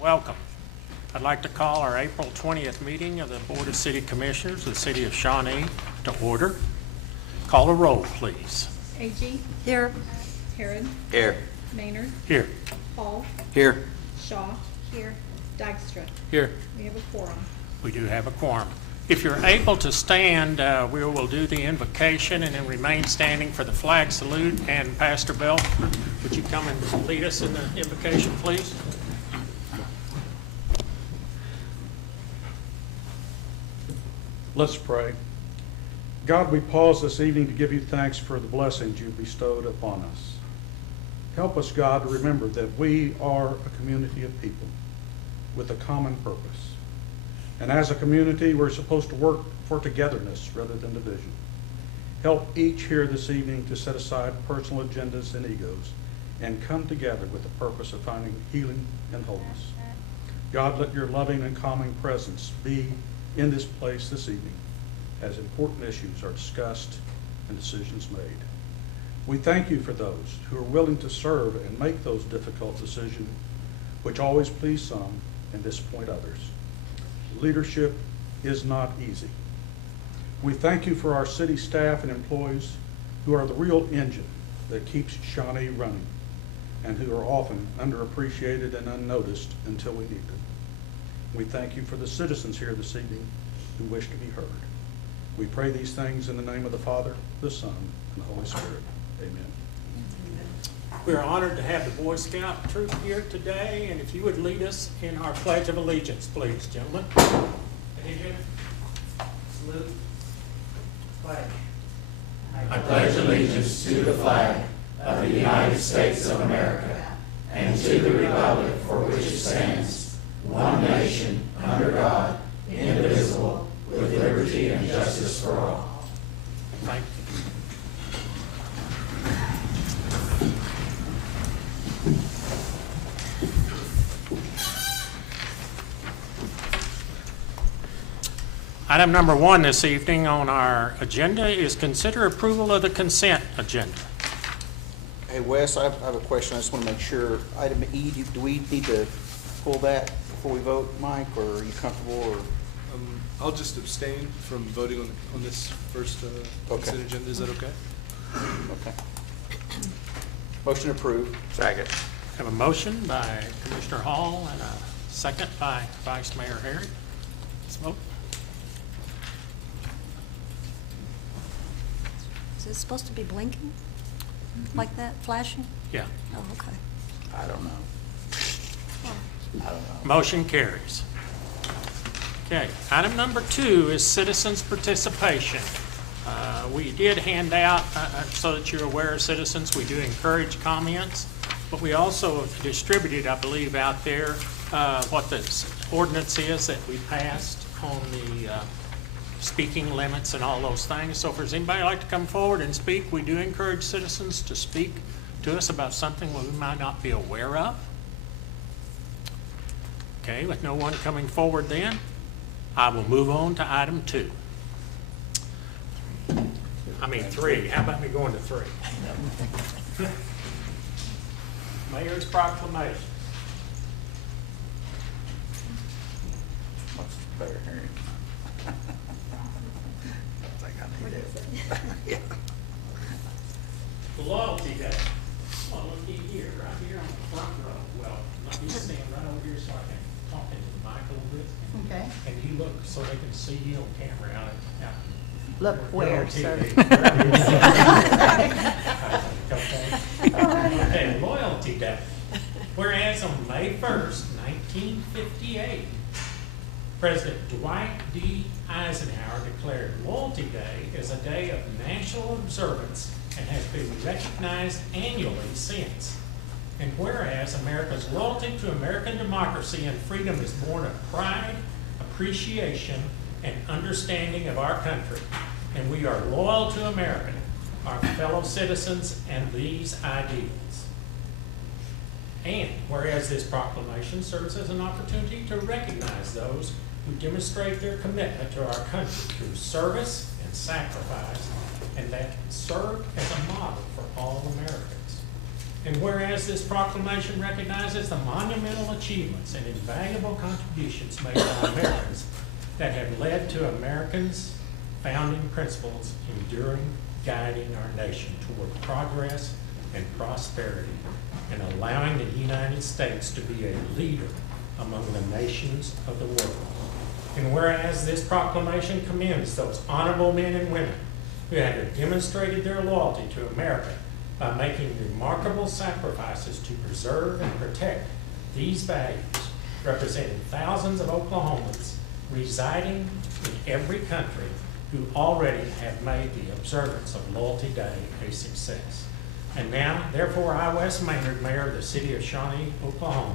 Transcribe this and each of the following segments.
Welcome. I'd like to call our April 20th meeting of the Board of City Commissioners of the City of Shawnee to order. Call a roll, please. A.G. Here. Herod. Here. Maynard. Here. Hall. Here. Shaw. Here. Dykstra. Here. We have a quorum. We do have a quorum. If you're able to stand, we will do the invocation and then remain standing for the flag salute. And Pastor Bell, would you come and lead us in the invocation, please? Let's pray. God, we pause this evening to give you thanks for the blessings you bestowed upon us. Help us, God, to remember that we are a community of people with a common purpose. And as a community, we're supposed to work for togetherness rather than division. Help each here this evening to set aside personal agendas and egos and come together with the purpose of finding healing and wholeness. God, let your loving and calming presence be in this place this evening as important issues are discussed and decisions made. We thank you for those who are willing to serve and make those difficult decisions, which always please some and disappoint others. Leadership is not easy. We thank you for our city staff and employees who are the real engine that keeps Shawnee running and who are often underappreciated and unnoticed until we need them. We thank you for the citizens here this evening who wish to be heard. We pray these things in the name of the Father, the Son, and the Holy Spirit. Amen. We are honored to have the Boy Scout troop here today, and if you would lead us in our Pledge of Allegiance, please, gentlemen. Salute. Flag. I pledge allegiance to the flag of the United States of America and to the republic for which it stands, one nation, under God, indivisible, with liberty and justice for all. Thank you. Item number 1 this evening on our agenda is consider approval of the consent agenda. Hey, Wes, I have a question. I just want to make sure. Item E, do we need to pull that before we vote, Mike, or are you comfortable? Or I'll just abstain from voting on this first consent agenda. Is that okay? okay. Motion approved. Second. Have a motion by Commissioner Hall and a second by Vice Mayor Harry. Let's vote. Is it supposed to be blinking like that, flashing? Yeah. Oh, okay. I don't know. I don't know. Motion carries. Okay, item number 2 is citizens' participation. We did hand out, so that you're aware, citizens, we do encourage comments, but we also distributed, I believe, out there what the ordinance is that we passed on the speaking limits and all those things. So if there's anybody like to come forward and speak, we do encourage citizens to speak to us about something we might not be aware of. Okay, with no one coming forward then, I will move on to item 2. I mean 3. How about me going to 3? Mayor's proclamation. What's better hearing? I think I need it. Yeah. Loyalty Day. Well, looky here, right here on the front row. Well, let me stand right over here so I can talk into the mic a little bit. Okay. And you look so they can see you on camera out. Look where, on sir? TV. Okay, Loyalty Day. Whereas on May 1st, 1958, President Dwight D. Eisenhower declared Loyalty Day as a day of national observance and has been recognized annually since. And whereas America's loyalty to American democracy and freedom is born of pride, appreciation, and understanding of our country, and we are loyal to America, our fellow citizens, and these ideals. And whereas this proclamation serves as an opportunity to recognize those who demonstrate their commitment to our country through service and sacrifice, and that serve as a model for all Americans. And whereas this proclamation recognizes the monumental achievements and invaluable contributions made by Americans that have led to Americans' founding principles enduring, guiding our nation toward progress and prosperity, and allowing the United States to be a leader among the nations of the world. And whereas this proclamation commends those honorable men and women who have demonstrated their loyalty to America by making remarkable sacrifices to preserve and protect these values, representing thousands of Oklahomans residing in every country who already have made the observance of Loyalty Day a success. And now, therefore, I, Wes Maynard, Mayor of the City of Shawnee, Oklahoma,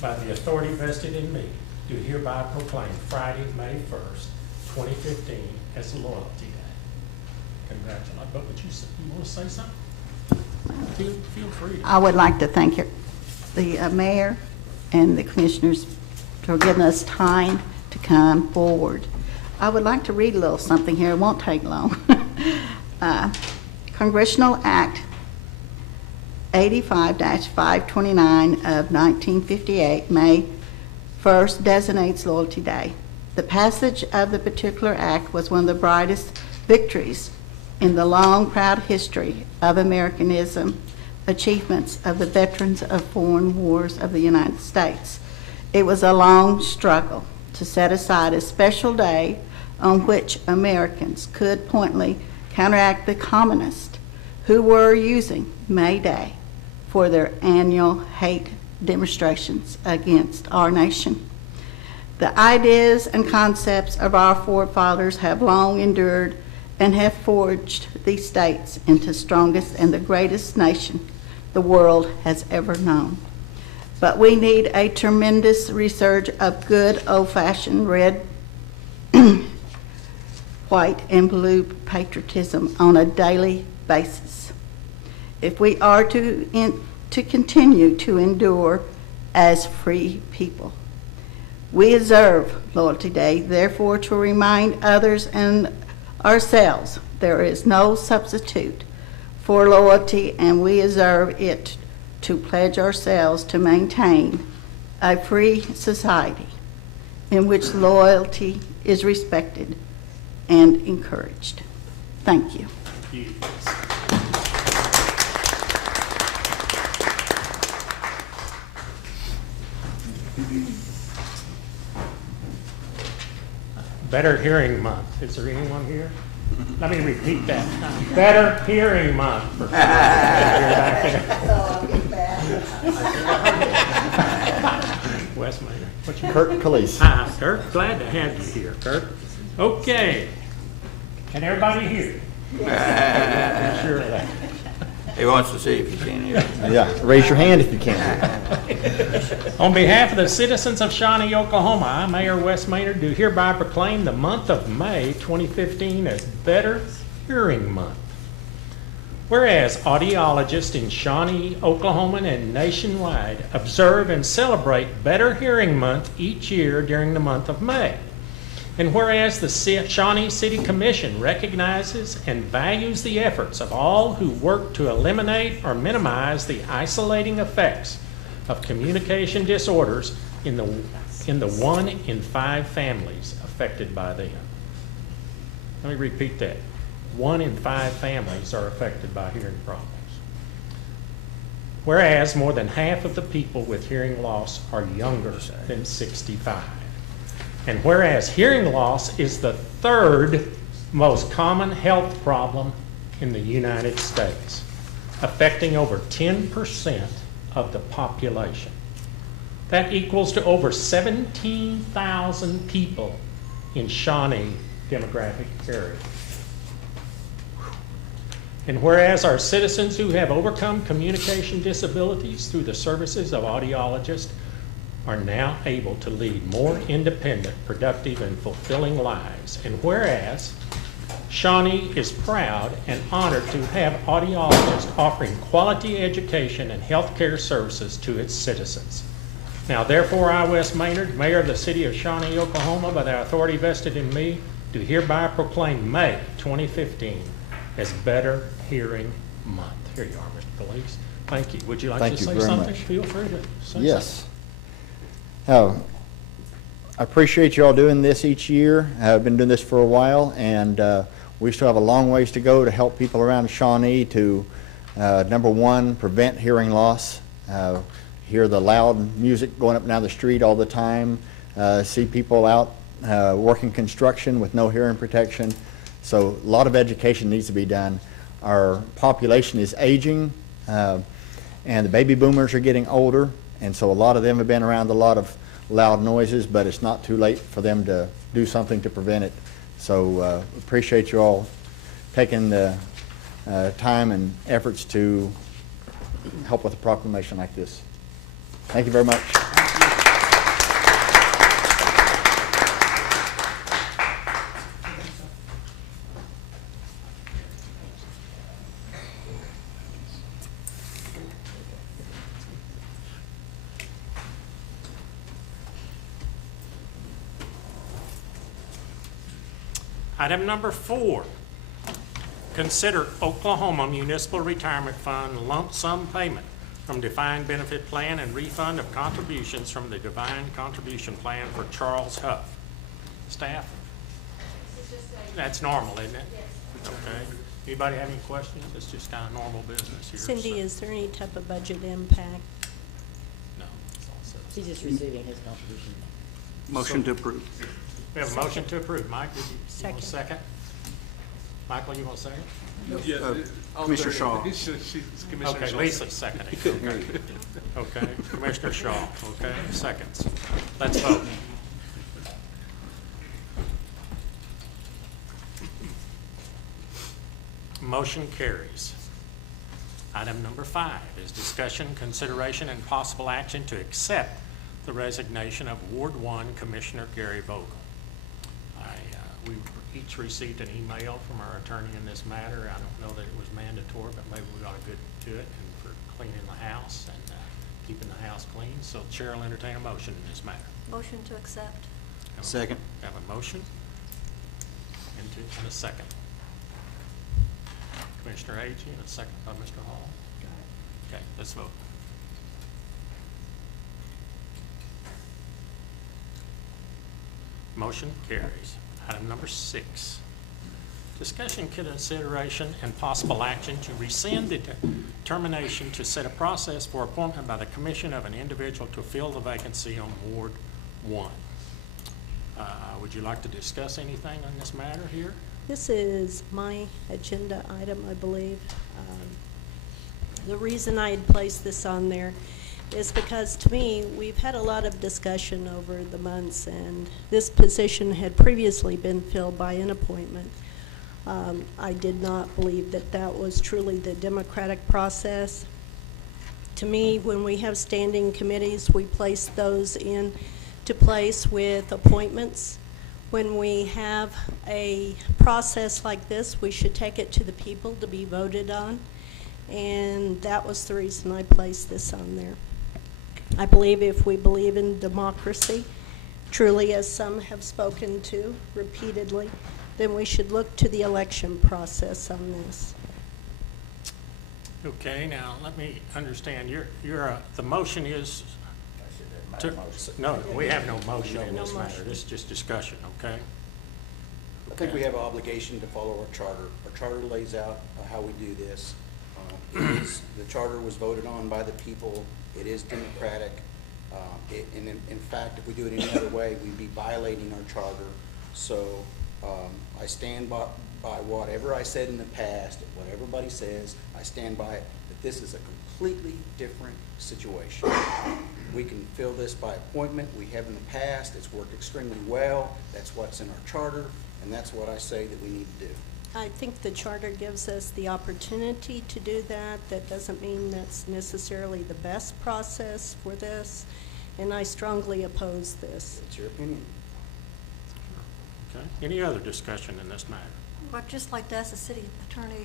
by the authority vested in me, do hereby proclaim Friday, May 1st, 2015 as Loyalty Day. Congratulations. But would you want to say something? Feel free. I would like to thank the mayor and the commissioners for giving us time to come forward. I would like to read a little something here. It won't take long. Congressional Act 85-529 of 1958, May 1st, designates Loyalty Day. The passage of the particular act was one of the brightest victories in the long, proud history of Americanism, achievements of the veterans of foreign wars of the United States. It was a long struggle to set aside a special day on which Americans could pointedly counteract the communists who were using May Day for their annual hate demonstrations against our nation. The ideas and concepts of our forefathers have long endured and have forged these states into the strongest and the greatest nation the world has ever known. But we need a tremendous resurge of good old-fashioned red, white, and blue patriotism on a daily basis if we are to continue to endure as free people. We observe Loyalty Day, therefore, to remind others and ourselves there is no substitute for loyalty, and we observe it to pledge ourselves to maintain a free society in which loyalty is respected and encouraged. Thank you. Thank you. Better Hearing Month. Is there anyone here? Let me repeat that. Better Hearing Month. For Wes Maynard. What's your Kurt Calise. Hi, Kurt. Glad to have you here, Kurt. Okay. Can everybody hear? Sure of that. He wants to see if you can hear. Yeah, raise your hand if you can. On behalf of the citizens of Shawnee, Oklahoma, I, Mayor Wes Maynard, do hereby proclaim the month of May 2015 as Better Hearing Month. Whereas audiologists in Shawnee, Oklahoma, and nationwide observe and celebrate Better Hearing Month each year during the month of May. And whereas the Shawnee City Commission recognizes and values the efforts of all who work to eliminate or minimize the isolating effects of communication disorders in the 1 in 5 families affected by them. Let me repeat that. 1 in 5 families are affected by hearing problems. Whereas more than half of the people with hearing loss are younger than 65. And whereas hearing loss is the 3rd most common health problem in the United States, affecting over 10% of the population. That equals to over 17,000 people in Shawnee demographic area. And whereas our citizens who have overcome communication disabilities through the services of audiologists are now able to lead more independent, productive, and fulfilling lives. And whereas Shawnee is proud and honored to have audiologists offering quality education and health care services to its citizens. Now, therefore, I, Wes Maynard, Mayor of the City of Shawnee, Oklahoma, by the authority vested in me, do hereby proclaim May 2015 as Better Hearing Month. Here you are, Mr. Police. Thank you. Would you like Thank to you say very something? much. Feel free to say something. Yes. I appreciate you all doing this each year. I've been doing this for a while, and we still have a long ways to go to help people around Shawnee to, number one, prevent hearing loss. Hear the loud music going up and down the street all the time. See people out working construction with no hearing protection. So a lot of education needs to be done. Our population is aging, and the baby boomers are getting older, and so a lot of them have been around a lot of loud noises, but it's not too late for them to do something to prevent it. So appreciate you all taking the time and efforts to help with a proclamation like this. Thank you very much. Item number 4, consider Oklahoma Municipal Retirement Fund lump sum payment from defined benefit plan and refund of contributions from the defined contribution plan for Charles Huff. Staff? That's normal, isn't it? Okay. Anybody have any questions? It's just kind of normal business here. Cindy, so- is there any type of budget impact? No. It's all set. He's just receiving his contribution. Motion to approve. We have a motion to approve. Mike, did you want a Second. second? Michael, you want a second? Yeah, I'll Commissioner third it. Shaw. She's Commissioner Okay, Shaw. Lisa's seconding. He couldn't hear you. Okay, Commissioner Shaw, okay, seconds. Let's vote. Motion carries. Item number 5 is discussion, consideration, and possible action to accept the resignation of Ward 1 Commissioner Gary Vogel. We each received an email from our attorney in this matter. I don't know that it was mandatory, but maybe we ought to get to it and for cleaning the house and keeping the house clean. So Chair will entertain a motion in this matter. Motion to accept. Second. Have a motion and a second. Commissioner Agee and a second by Mr. Hall. Okay, let's vote. Motion carries. Item number 6, discussion, consideration, and possible action to rescind the determination to set a process for appointment by the commission of an individual to fill the vacancy on Ward 1. Would you like to discuss anything on this matter here? This is my agenda item, I believe. The reason I had placed this on there is because, to me, we've had a lot of discussion over the months, and this position had previously been filled by an appointment. I did not believe that that was truly the democratic process. To me, when we have standing committees, we place those into place with appointments. When we have a process like this, we should take it to the people to be voted on, and that was the reason I placed this on there. I believe if we believe in democracy, truly, as some have spoken to repeatedly, then we should look to the election process on this. Okay, now let me understand. The motion is no, we have no motion in this matter. This is just discussion, okay? I think we have an obligation to follow our charter. Our charter lays out how we do this. The charter was voted on by the people. It is democratic. And in fact, if we do it any other way, we'd be violating our charter. So I stand by whatever I said in the past, what everybody says, I stand by it, that this is a completely different situation. We can fill this by appointment. We have in the past. It's worked extremely well. That's what's in our charter, and that's what I say that we need to do. I think the charter gives us the opportunity to do that. That doesn't mean that's necessarily the best process for this, and I strongly oppose this. It's your opinion. Okay. Any other discussion in this matter? I'd just like to ask the city attorney,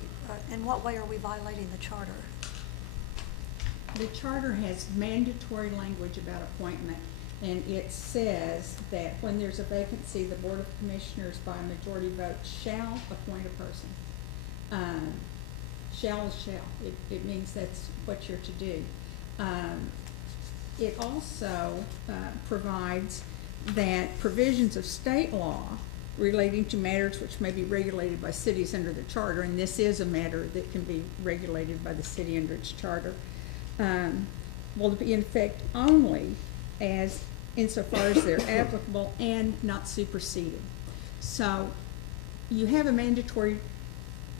in what way are we violating the charter? The charter has mandatory language about appointment, and it says that when there's a vacancy, the Board of Commissioners by a majority vote shall appoint a person. Shall is shall. It means that's what you're to do. It also provides that provisions of state law relating to matters which may be regulated by cities under the charter, and this is a matter that can be regulated by the city under its charter, will be in effect only as insofar as they're applicable and not superseded. So you have a mandatory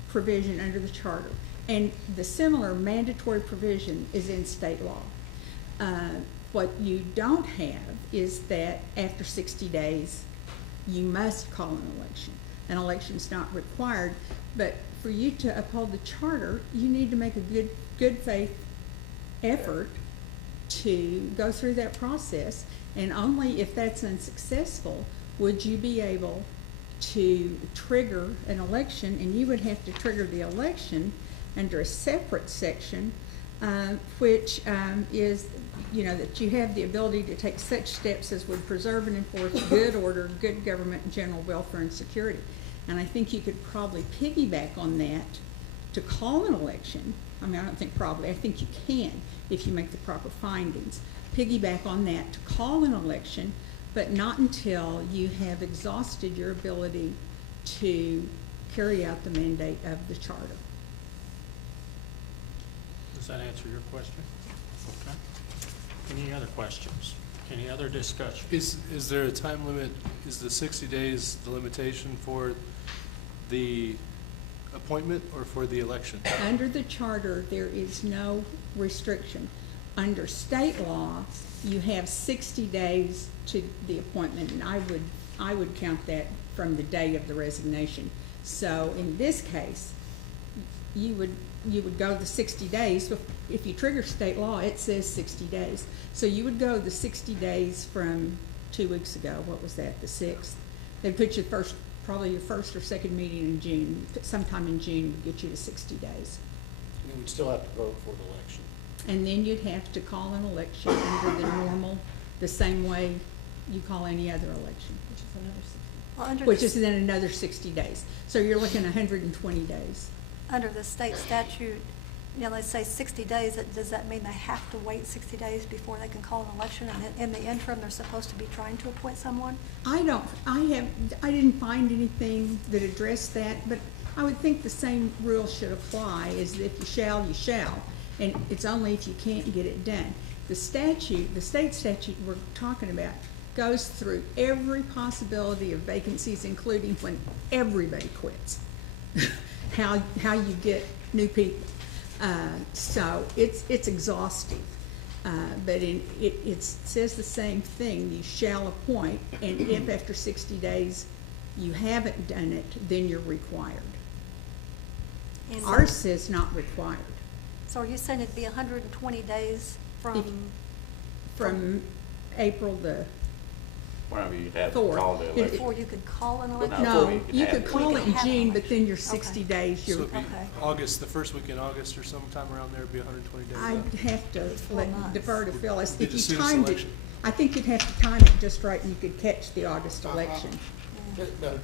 provision under the charter, and the similar mandatory provision is in state law. What you don't have is that after 60 days, you must call an election. An election's not required, but for you to uphold the charter, you need to make a good faith effort to go through that process, and only if that's unsuccessful would you be able to trigger an election, and you would have to trigger the election under a separate section, which is, that you have the ability to take such steps as would preserve and enforce good order, good government, and general welfare and security. And I think you could probably piggyback on that to call an election. I mean, I don't think probably, I think you can if you make the proper findings. Piggyback on that to call an election, but not until you have exhausted your ability to carry out the mandate of the charter. Does that answer your question? Okay. Any other questions? Any other discussion? Is there a time limit? Is the 60 days the limitation for the appointment or for the election? Under the charter, there is no restriction. Under state law, you have 60 days to the appointment, and I would count that from the day of the resignation. So in this case, you would go the 60 days. If you trigger state law, it says 60 days. So you would go the 60 days from 2 weeks ago. What was that, the 6th? They'd put you probably your first or second meeting in June. Sometime in June would get you to 60 days. And we'd still have to vote for the election. And then you'd have to call an election under the same way you call any other election. Which is another 60. Well, under Which the is then another 60 days. So you're looking at 120 days. Under the state statute, they say 60 days. Does that mean they have to wait 60 days before they can call an election? And in the interim, they're supposed to be trying to appoint someone? I didn't find anything that addressed that, but I would think the same rule should apply, is that if you shall, you shall. And it's only if you can't get it done. The state statute we're talking about, goes through every possibility of vacancies, including when everybody quits. How you get new people. So it's exhaustive. But it says the same thing. You shall appoint, and if after 60 days you haven't done it, then you're required. And Ours says not required. So are you saying it'd be 120 days From April the Whenever you have to 4th. call the election. before you could call an election? No, you could it. call it in have an June, but then election. your 60 Okay. days, So you're, it'd be Okay. August, the first week in August or sometime around there would be 120 days I'd out? have to It's 4 months. defer to Phyllis. Be If the you soonest timed it, election. I think you'd have to time it just right and you could catch the August election. But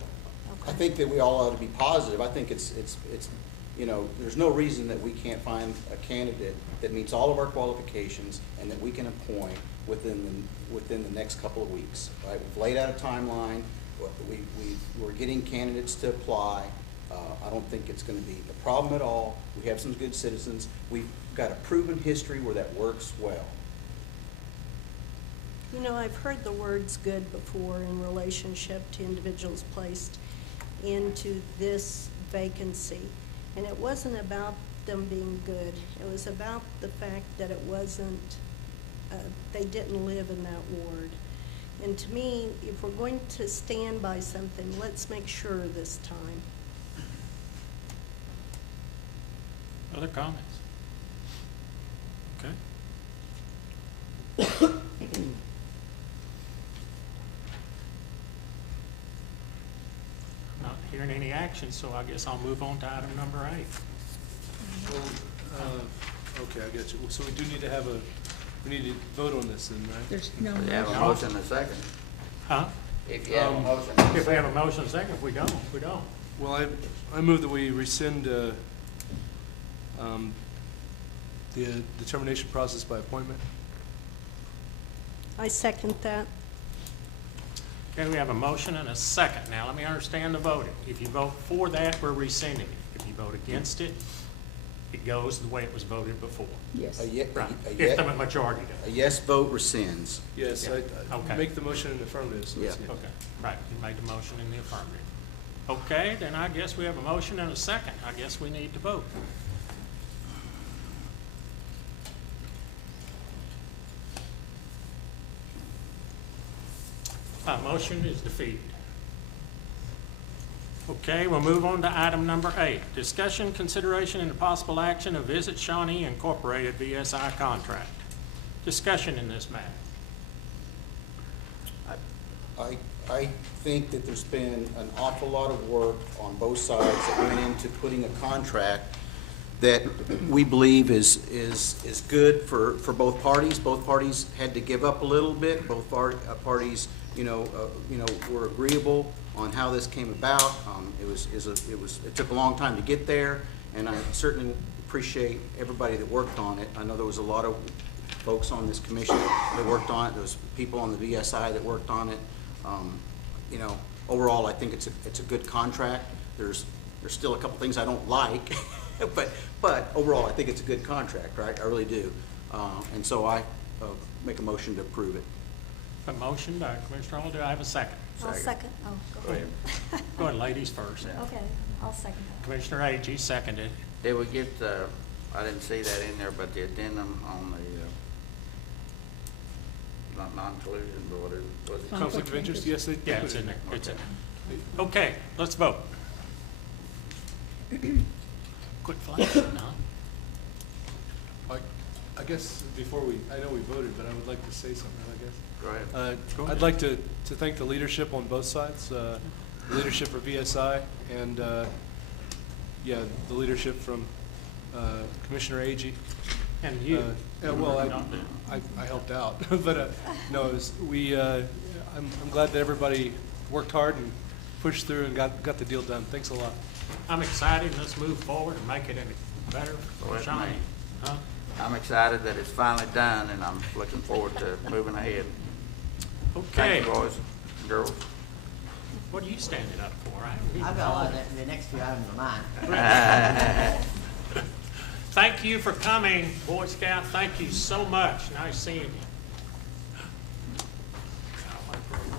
I think that we all ought to be positive. I think it's, there's no reason that we can't find a candidate that meets all of our qualifications and that we can appoint within the next couple of weeks, right? We've laid out a timeline. We're getting candidates to apply. I don't think it's going to be a problem at all. We have some good citizens. We've got a proven history where that works well. I've heard the words good before in relationship to individuals placed into this vacancy. And it wasn't about them being good. It was about the fact that it wasn't, they didn't live in that ward. And to me, if we're going to stand by something, let's make sure this time. Other comments? Okay. I'm not hearing any action, so I guess I'll move on to item number 8. Well, okay, I get you. So we do need to we need to vote on this then, right? There's no You have a motion. motion and a second. Huh? If you have a motion. If we have a motion second, if we don't, we don't. Well, I move that we rescind The determination process by appointment. I second that. Okay, we have a motion and a second. Now, let me understand the voting. If you vote for that, we're rescinding it. If you vote against it, it goes the way it was voted before. Yes. Right, A if the majority a does. yes vote rescinds. Yes, Yeah. I Okay. make the motion in the affirmative. So it's- Yeah. Okay, right, you made the motion in the affirmative. Okay, then I guess we have a motion and a second. I guess we need to vote. Motion is defeated. Okay, we'll move on to item number 8. Discussion, consideration, and possible action of Visit Shawnee Incorporated VSI contract. Discussion in this matter. I think that there's been an awful lot of work on both sides that went into putting a contract that we believe is good for both parties. Both parties had to give up a little bit. Both parties, were agreeable on how this came about. It took a long time to get there, and I certainly appreciate everybody that worked on it. I know there was a lot of folks on this commission that worked on it. There was people on the VSI that worked on it. Overall, I think it's a good contract. There's still a couple things I don't like, but overall, I think it's a good contract, right? I really do. And so I make a motion to approve it. A motion by Commissioner Arnold. Do I have a second? I'll second. Oh, go ahead. Go ahead, ladies first. Okay, I'll second that. Commissioner Agee seconded. Did we get, I didn't see that in there, but the addendum on the, not non-collusion, but what is, was it? Conflict of interest, yes, they. Yeah, it's in there. It's in there. Okay, let's vote. Quick flash, no? I guess before I know we voted, but I would like to say something, I guess. Go ahead. Go ahead. I'd like to thank the leadership on both sides, the leadership for VSI and, the leadership from Commissioner Agee. And you. Well, I helped out, but no, it was, I'm glad that everybody worked hard and pushed through and got the deal done. Thanks a lot. I'm excited. Let's move forward and make it any better for Well, Shawnee. Huh? I'm excited that it's finally done, and I'm looking forward to moving ahead. Okay. Thank you, boys and girls. What are you standing up for? I've got a lot of that in the next few items of mine. Thank you for coming, Boy Scout. Thank you so much. Nice seeing you.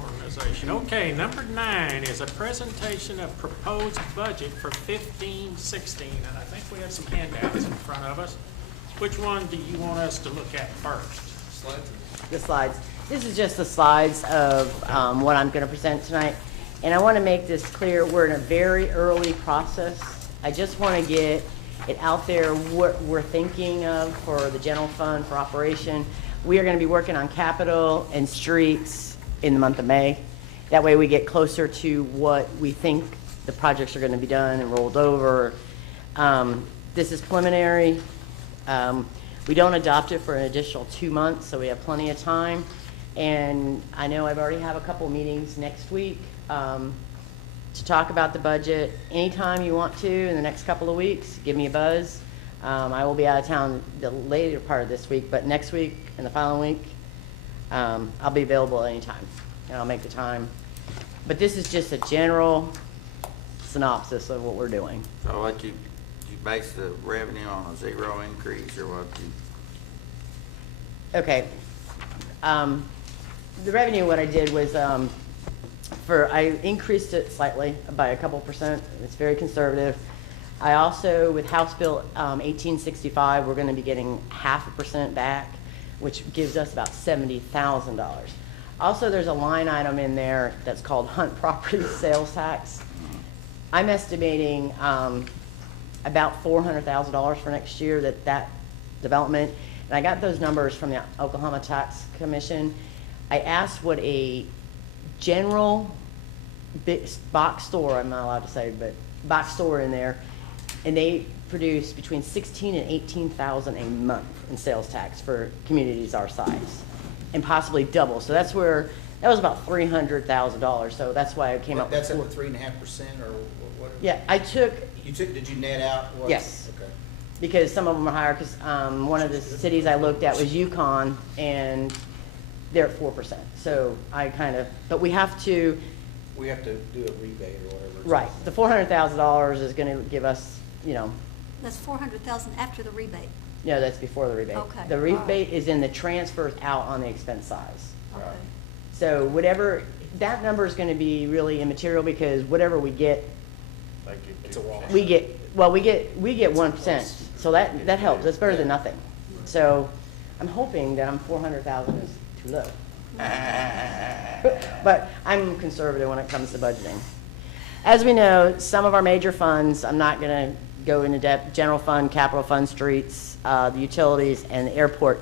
Organization. Okay, number 9 is a presentation of proposed budget for 15-16, and I think we have some handouts in front of us. Which one do you want us to look at first? Slides? The slides. This is just the slides of what I'm going to present tonight. And I want to make this clear, we're in a very early process. I just want to get it out there what we're thinking of for the general fund for operation. We are going to be working on capital and streets in the month of May. That way we get closer to what we think the projects are going to be done and rolled over. This is preliminary. We don't adopt it for an additional 2 months, so we have plenty of time. And I know I've already have a couple meetings next week to talk about the budget. Anytime you want to in the next couple of weeks, give me a buzz. I will be out of town the later part of this week, but next week and the following week, I'll be available anytime, and I'll make the time. But this is just a general synopsis of what we're doing. So what you base the revenue on a 0 increase, or what you? Okay. The revenue, what I did was, I increased it slightly by a couple percent. It's very conservative. I also, with House Bill 1865, we're going to be getting 0.5% back, which gives us about $70,000. Also, there's a line item in there that's called Hunt Property Sales Tax. I'm estimating about $400,000 for next year, that development. And I got those numbers from the Oklahoma Tax Commission. I asked what a general box store, I'm not allowed to say, but box store in there, and they produce between $16,000 and $18,000 a month in sales tax for communities our size, and possibly double. So that was about $300,000. So that's why I came up with. That's at the 3.5% or what? Yeah, Did you net out what? Yes. Okay. because some of them are higher, because one of the cities I looked at was Yukon, and they're at 4%. So I kind of, but we have to, We have to do a rebate or whatever. it's right, the $400,000 is going to give us, That's 400,000 after the rebate. no, that's before the rebate. Okay. The rebate is in the transfers out on the expense size. Okay. So whatever, that number is going to be really immaterial, because whatever we get, It's a wash. we get 1%. So that helps. That's better than nothing. So I'm hoping that 400,000 is too low. But I'm conservative when it comes to budgeting. As we know, some of our major funds, I'm not going to go into depth, general fund, capital fund, streets, the utilities, and the airport.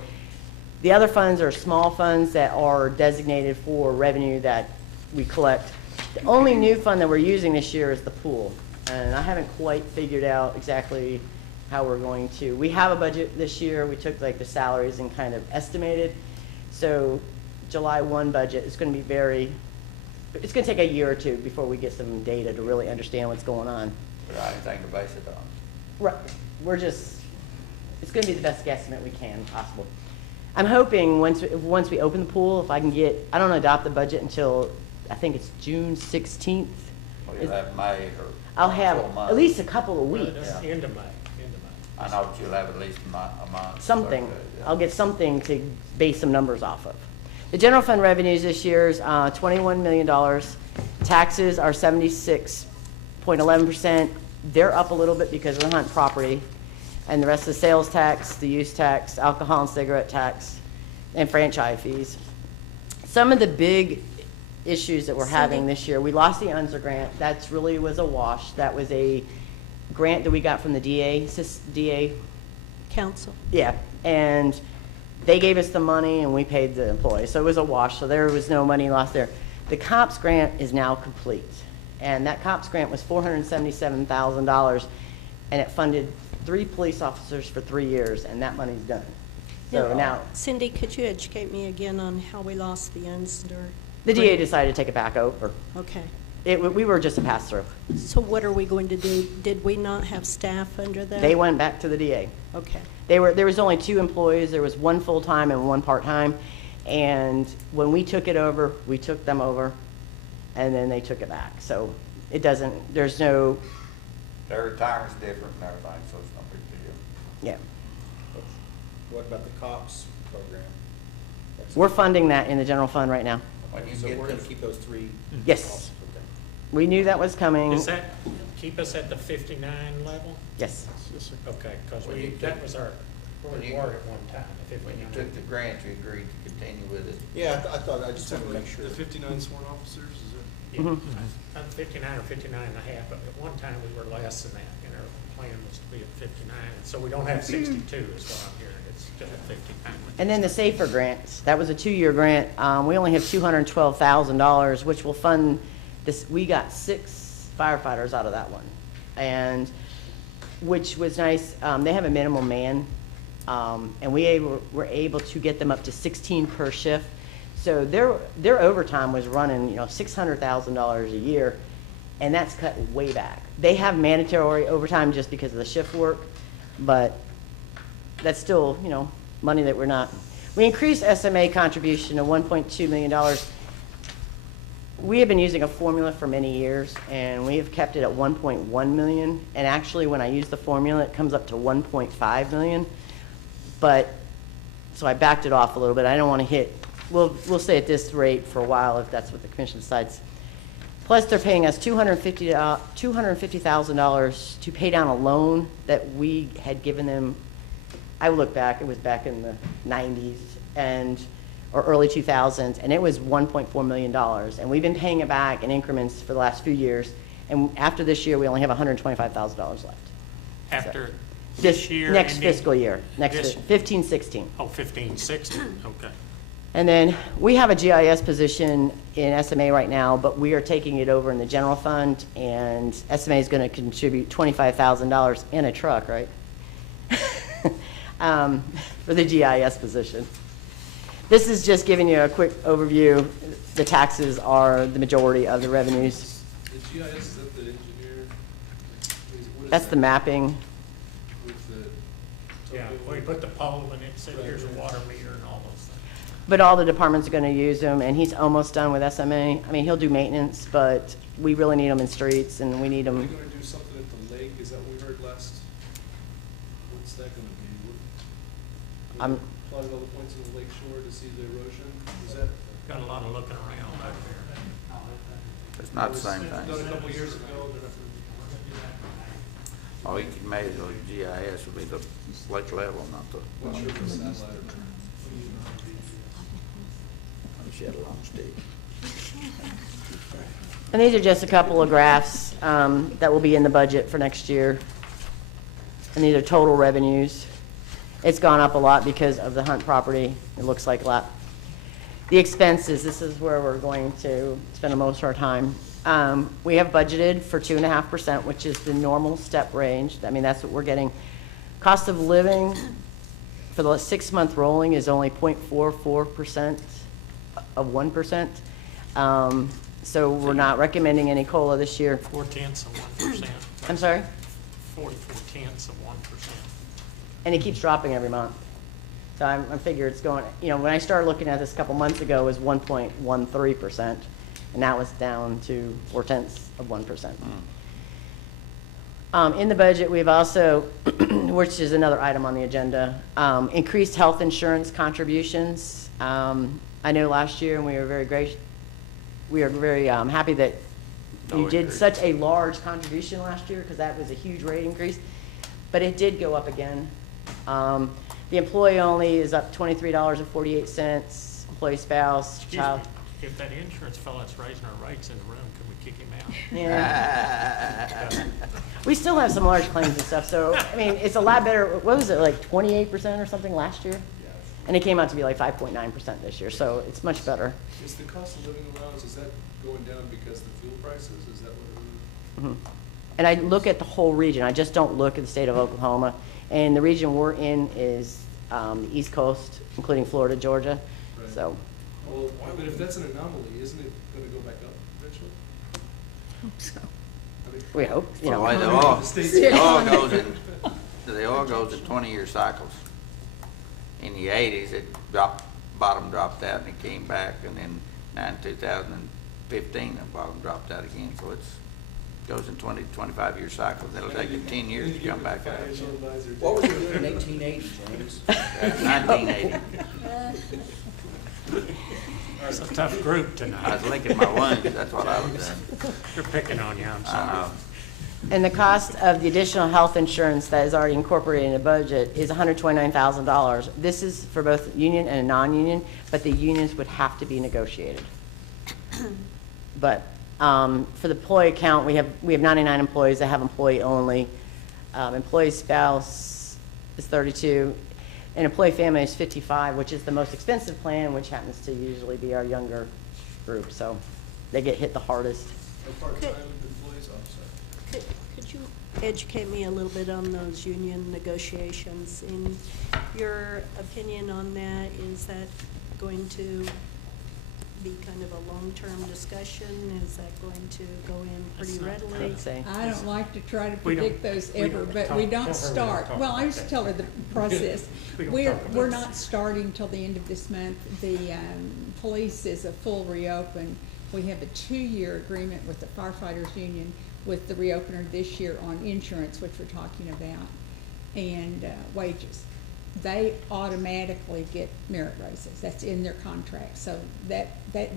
The other funds are small funds that are designated for revenue that we collect. The only new fund that we're using this year is the pool. And I haven't quite figured out exactly how we're going to. We have a budget this year. We took like the salaries and kind of estimated. So July 1 budget is going to be it's going to take a year or two before we get some data to really understand what's going on. Without anything to base it on. Right. It's going to be the best guesstimate we can possible. I'm hoping once we open the pool, if I can I don't adopt the budget until, I think it's June 16th. Well, you'll have May or. I'll have full month. at least a couple of Well, weeks, that's end of May. I know that you'll have at least a month. something. Okay, yeah. I'll get something to base some numbers off of. The general fund revenues this year is $21 million. Taxes are 76.11%. They're up a little bit because of the Hunt property. And the rest of the sales tax, the use tax, alcohol and cigarette tax, and franchise fees. Some of the big issues that we're having this year, we lost the UNSA grant. That really was a wash. That was a grant that we got from the DA. Council. Yeah, and they gave us the money and we paid the employees. So it was a wash, so there was no money lost there. The COPS grant is now complete. And that COPS grant was $477,000, and it funded 3 police officers for 3 years, and that money's done. So now, Cindy, could you educate me again on how we lost the UNSDR? the DA decided to take it back over. Okay. We were just a pass-through. So what are we going to do? Did we not have staff under that? They went back to the DA. Okay. There was only 2 employees. There was 1 full-time and 1 part-time. And when we took it over, we took them over, and then they took it back. So there's no, Their retirement's different and everything, so it's no big deal. yeah. What about the COPS program? That's- We're funding that in the general fund right now. When you So get we're to, gonna keep those 3? Yes. officers, okay. We knew that was coming. Does that keep us at the 59 level? Yes. Okay, because When you that took- was our when you- reward at one time, the when you 59. took the grant, you agreed to continue with it. Yeah, I thought, I just wanted to make sure. The 59 sworn officers, is it? Yeah, Mhm. 59 or 59 and a half, but at one time we were less than that, and our plan was to be at 59, and so we don't have 62 is what I'm hearing, it's just at 59. And then the SAFER grants, that was a 2-year grant. We only have $212,000, which will fund this. We got 6 firefighters out of that one, and which was nice. They have a minimum man, and we were able to get them up to 16 per shift. So their overtime was running, $600,000 a year, and that's cut way back. They have mandatory overtime just because of the shift work, but that's still, money that we're not. We increased SMA contribution to $1.2 million. We have been using a formula for many years, and we have kept it at 1.1 million. And actually, when I use the formula, it comes up to 1.5 million. But, so I backed it off a little bit. I don't want to hit, we'll stay at this rate for a while if that's what the commission decides. Plus, they're paying us $250,000 to pay down a loan that we had given them. I look back, it was back in the 90s or early 2000s, and it was $1.4 million. And we've been paying it back in increments for the last few years. And after this year, we only have $125,000 left. After this year? Next ending- fiscal year, this- 15, 16. Oh, 15, 16, okay. And then we have a GIS position in SMA right now, but we are taking it over in the general fund, and SMA is going to contribute $25,000 in a truck, right? For the GIS position. This is just giving you a quick overview. The taxes are the majority of the revenues. The GIS, is that the engineer? What is That's that? the mapping. with the. Yeah, we put the pole and it said, here's a water meter and all those things. But all the departments are gonna use them, and he's almost done with SMA. I mean, he'll do maintenance, but we really need them in streets, and we need Are them. we gonna do something at the lake? Is that what we heard last? What's that gonna be? I'm- Plotted all the points in the lake shore to see the erosion? Is that? Got a lot of looking around back there. It's not the same Done a thing. couple years ago. All you can measure with GIS would be the lake level, not the, Not sure if it's satellite or. she had a long stick. And these are just a couple of graphs that will be in the budget for next year. And these are total revenues. It's gone up a lot because of the Hunt property. It looks like a lot. The expenses, this is where we're going to spend most of our time. We have budgeted for 2.5%, which is the normal step range. I mean, that's what we're getting. Cost of living for the 6-month rolling is only 0.44% of 1%. So we're not recommending any COLA this year. 0.4%. I'm sorry? 0.4%. And it keeps dropping every month. So I figure it's going, you know, when I started looking at this a couple months ago, it was 1.13%, and now it's down to 0.4%. In the budget, we've also, which is another item on the agenda, increased health insurance contributions. I know last year, and we were very happy that you did such a large contribution last year, because that was a huge rate increase, but it did go up again. The employee only is up $23.48, employee spouse, Excuse child. me, if that insurance fella's raising our rates in the room, can we kick him out? Yeah. We still have some large claims and stuff, so, I mean, it's a lot better. What was it, like 28% or something last year? And it came out to be like 5.9% this year, so it's much better. Is the cost of living allowance, is that going down because of the fuel prices? Is that what it is? And I look at the whole region. I just don't look at the state of Oklahoma. And the region we're in is the East Coast, including Florida, Georgia. Right. So, Well, but if that's an anomaly, isn't it gonna go back up eventually? Hope so. I mean, we hope, you know. Well, the oil goes in 20-year cycles. In the 80s, bottom dropped out and it came back, and then now in 2015, the bottom dropped out again. So it's goes in 20, 25-year cycles. It'll take it 10 years to come back up. What was it doing in 1880, James? 1980. It's a tough group I tonight. was licking my wounds. That's what I was doing. They're picking on you, I'm I sorry. know. And the cost of the additional health insurance that is already incorporated in the budget is $129,000. This is for both union and a non-union, but the unions would have to be negotiated. But for the employee account, we have 99 employees that have employee only. Employee spouse is 32, and employee family is 55, which is the most expensive plan, which happens to usually be our younger group. So they get hit the hardest. Are part-time employees offset? Could you educate me a little bit on those union negotiations? In your opinion on that, is that going to be kind of a long-term discussion? Is that going to go in pretty That's not readily? I'd say. I don't like to try to We don't- predict those we ever, don't but talk- we tell don't her we don't start. talk Well, I about used to that. tell her the process. We don't We're talk about that. not starting till the end of this month. The police is a full reopen. We have a 2-year agreement with the firefighters union with the reopener this year on insurance, which we're talking about, and wages. They automatically get merit raises. That's in their contract, so that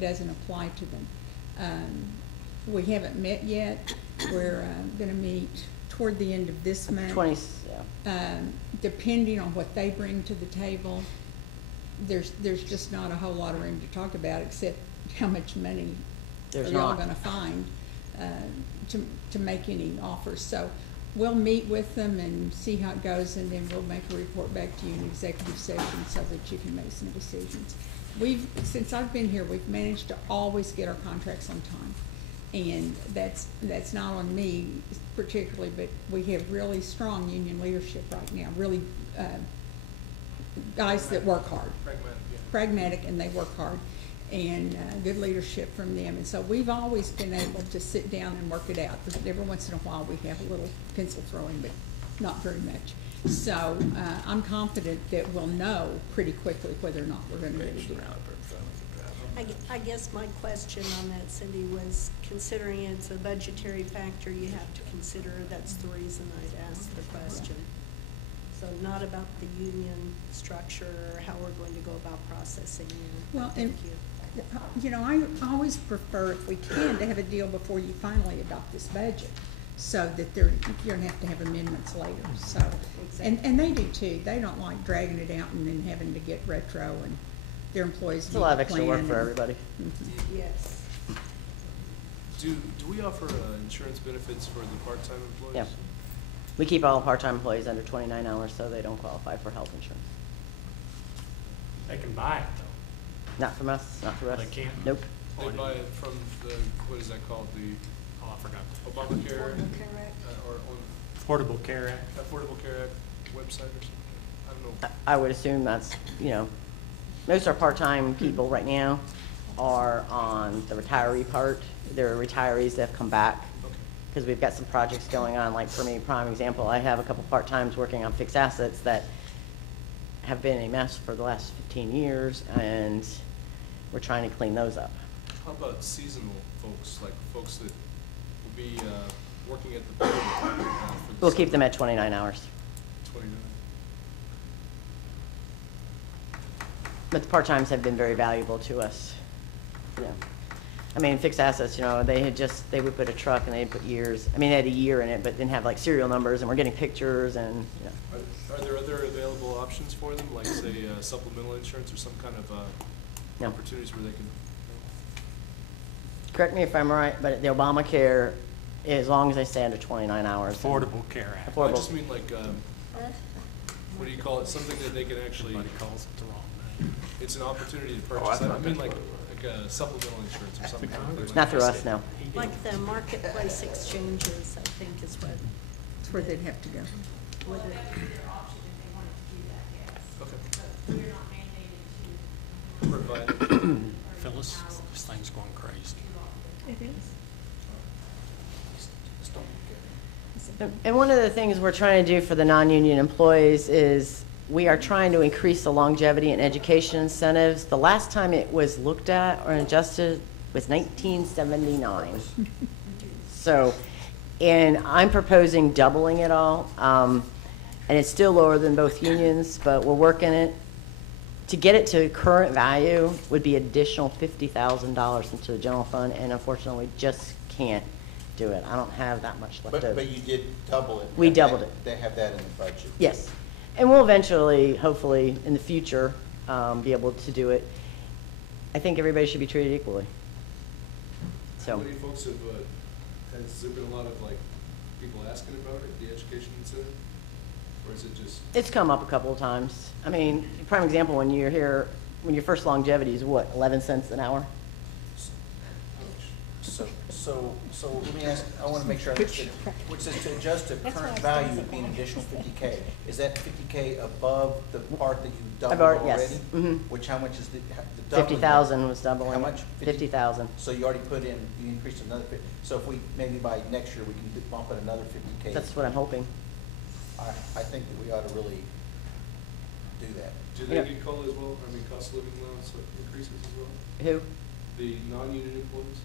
doesn't apply to them. We haven't met yet. We're gonna meet toward the end of this month. 20, yeah. Depending on what they bring to the table, there's just not a whole lot of room to talk about, except how much money are There's y'all not. gonna find to make any offers. So we'll meet with them and see how it goes, and then we'll make a report back to you in executive session so that you can make some decisions. Since I've been here, we've managed to always get our contracts on time. And that's not on me particularly, but we have really strong union leadership right now, really guys that work hard. Pragmatic, yeah. Pragmatic, and they work hard, and good leadership from them. And so we've always been able to sit down and work it out. Every once in a while, we have a little pencil throwing, but not very much. So, I'm confident that we'll know pretty quickly whether or not we're gonna get a deal. I guess my question on that, Cindy, was considering it's a budgetary factor you have to consider, that's the reason I'd asked the question. So not about the union structure or how we're going to go about processing you. Well, Thank and- you. You know, I always prefer, if we can, to have a deal before you finally adopt this budget, so that you're gonna have to have amendments later, so. And they do too, they don't like dragging it out and then having to get retro, and their employees It's need a lot of to extra work plan for and- everybody. Yes. Do we offer insurance benefits for the part-time employees? Yeah. We keep all part-time employees under 29 hours, so they don't qualify for health insurance. They can buy it though. Not from us, not through us. They can't? Nope. They buy it from the, what is that called, the Oh, I forgot. Obamacare, Affordable Care Act. or on Affordable Care Act. Affordable Care Act website or something? I don't know. I would assume that's, you know, most of our part-time people right now are on the retiree part. They're retirees that have come back, because we've got some projects going on. Like for me, prime example, I have a couple part-times working on fixed assets that have been a mess for the last 15 years, and we're trying to clean those up. How about seasonal folks, like folks that will be working at the building? For the We'll keep summer? them at 29 hours. 29. But the part-times have been very valuable to us. You know, I mean, fixed assets, you know, they would put a truck and they'd put years, I mean, they had a year in it, but didn't have like serial numbers, and we're getting pictures and, you know. Are there other available options for them, like say supplemental insurance or some kind of No. opportunities where they can? Correct me if I'm right, but the Obamacare, as long as they stay under 29 hours. Affordable Care Act. I Affordable. just mean like, what do you call it, something that they can actually, Everybody calls it the wrong name. it's an opportunity to Oh, I purchase. I thought mean that's like what a supplemental insurance or something. Not through us, no. He did. Like the marketplace exchanges, I think is what, That's where they'd have to go. what it, Okay. Provided. Phyllis, this thing's going crazy. It is. And one of the things we're trying to do for the non-union employees is we are trying to increase the longevity and education incentives. The last time it was looked at or adjusted was 1979. So, and I'm proposing doubling it all. And it's still lower than both unions, but we're working it. To get it to current value would be additional $50,000 into the general fund, and unfortunately, we just can't do it. I don't have that much left over. But you did double it. We doubled it. They have that in the budget. Yes, and we'll eventually, hopefully, in the future, be able to do it. I think everybody should be treated equally. How So, many folks have, has there been a lot of like people asking about it, the education incentive? Or is it just? it's come up a couple of times. I mean, prime example, when you're here, when your first longevity is what, 11 cents an hour? So let me ask, I want to make sure I understand. Which says to adjust to current value would be an additional 50K. Is that 50K above the part that you doubled already? Yes. Mhm. Which, how much is the doubling? 50,000 was doubling. How much? 50,000. So you already put in, you increased another 50. So if we, maybe by next year, we can bump it another 50K. That's what I'm hoping. I think that we ought to really do that. Do they Yeah. get COLA as well? I mean, cost of living allowance increases as well? Who? The non-union employees?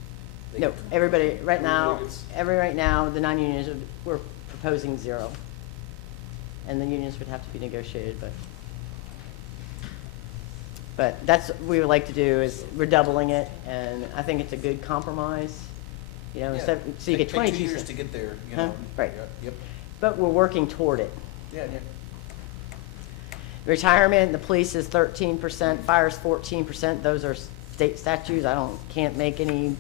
They No, get- everybody, right now, Everybody gets- the non-unions, we're proposing 0. And the unions would have to be negotiated, but that's what we would like to do, is we're doubling it, and I think it's a good compromise. You know, Yeah. so you get Take 22 2 years cents. to get there, you Huh? know. Right. Yep. But we're working toward it. Yeah. Retirement, the police is 13%, fire's 14%, those are state statutes, can't make any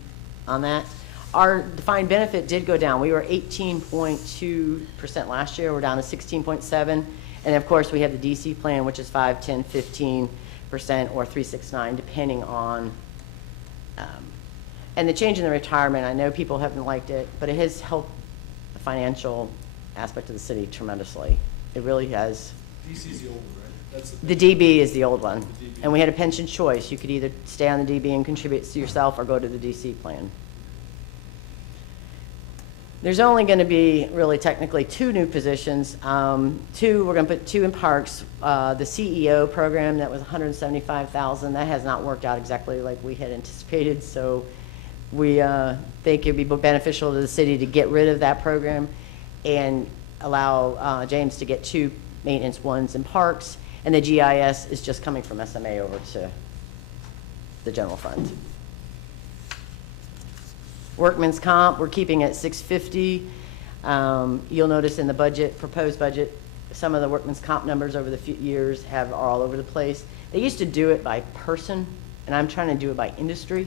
on that. Our defined benefit did go down, we were 18.2% last year, we're down to 16.7. And of course, we have the DC plan, which is 5, 10, 15%, or 369, depending on, and the change in the retirement, I know people haven't liked it, but it has helped the financial aspect of the city tremendously. It really has. DC's the old one, right? That's The DB is the old one. The DB. And we had a pension choice. You could either stay on the DB and contribute to yourself or go to the DC plan. There's only going to be really technically 2 new positions. We're going to put 2 in parks. The CEO program, that was $175,000. That has not worked out exactly like we had anticipated. So we think it'd be beneficial to the city to get rid of that program and allow James to get 2 maintenance ones in parks. And the GIS is just coming from SMA over to the general fund. Workman's comp, we're keeping at $650. You'll notice in the budget, proposed budget, some of the workman's comp numbers over the few years are all over the place. They used to do it by person, and I'm trying to do it by industry.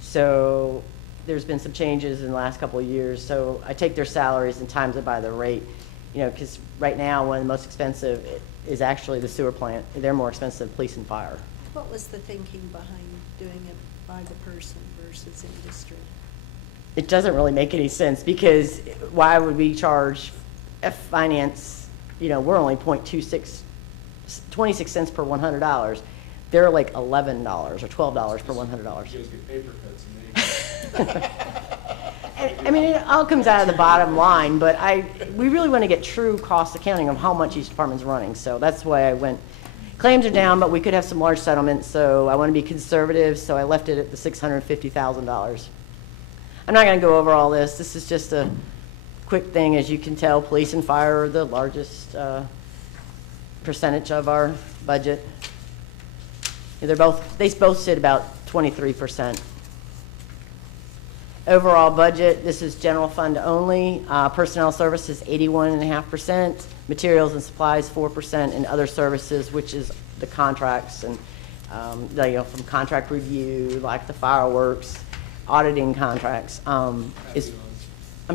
So there's been some changes in the last couple of years. So I take their salaries and times it by the rate, you know, because right now one of the most expensive is actually the sewer plant. They're more expensive than police and fire. What was the thinking behind doing it by the person versus industry? It doesn't really make any sense, because why would we charge finance, you know, we're only 26 cents per $100. They're like $11 or $12 per $100. You guys get paper cuts and they. I mean, it all comes out of the bottom line, but we really want to get true cost accounting of how much each department's running. So that's why I went, claims are down, but we could have some large settlements, so I want to be conservative, so I left it at the $650,000. I'm not going to go over all this. This is just a quick thing. As you can tell, police and fire are the largest percentage of our budget. They both sit about 23%. Overall budget, this is general fund only. Personnel services, 81.5%. Materials and supplies, 4%. And other services, which is the contracts and you know, from contract review, like the fireworks, auditing contracts. I'm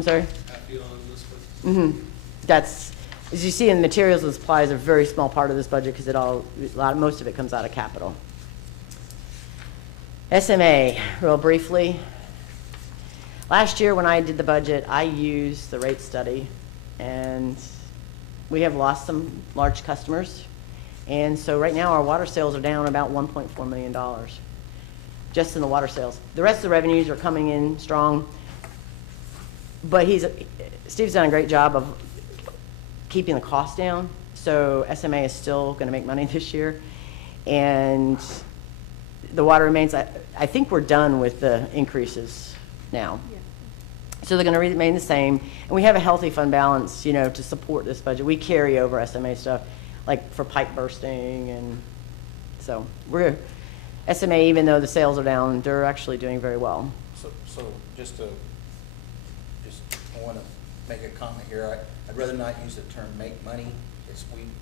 sorry? That's, as you see in the materials and supplies, a very small part of this budget, because most of it comes out of capital. SMA, real briefly. Last year when I did the budget, I used the rate study, and we have lost some large customers. And so right now our water sales are down about $1.4 million, just in the water sales. The rest of the revenues are coming in strong, but Steve's done a great job of keeping the cost down. So SMA is still going to make money this year, and the water remains. I think we're done with the increases now. Yeah. So they're going to remain the same, and we have a healthy fund balance, you know, to support this budget. We carry over SMA stuff, like for pipe bursting, and so we're SMA. Even though the sales are down, they're actually doing very well. So I want to make a comment here. I'd rather not use the term "make money."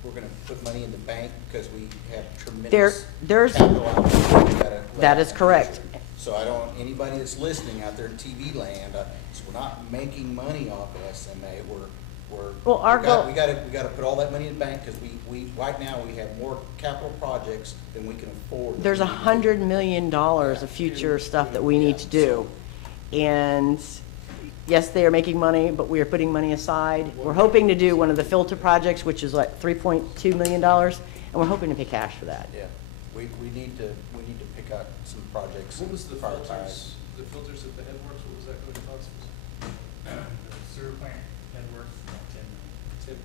We're going to put money in the bank because we have tremendous capital outlay. That is correct. So I don't want anybody that's listening out there in TV land. So we're not making money off of SMA. We got to put all that money in the bank, because we right now we have more capital projects than we can afford. There's $100 million of future stuff that we need to do, and yes, they are making money, but we are putting money aside. We're hoping to do one of the filter projects, which is like $3.2 million, and we're hoping to pay cash for that. Yeah, we need to pick out some projects. What was the filters? The filters at the headworks. What was that going to cost us? The sewer plant headworks, about $10 million.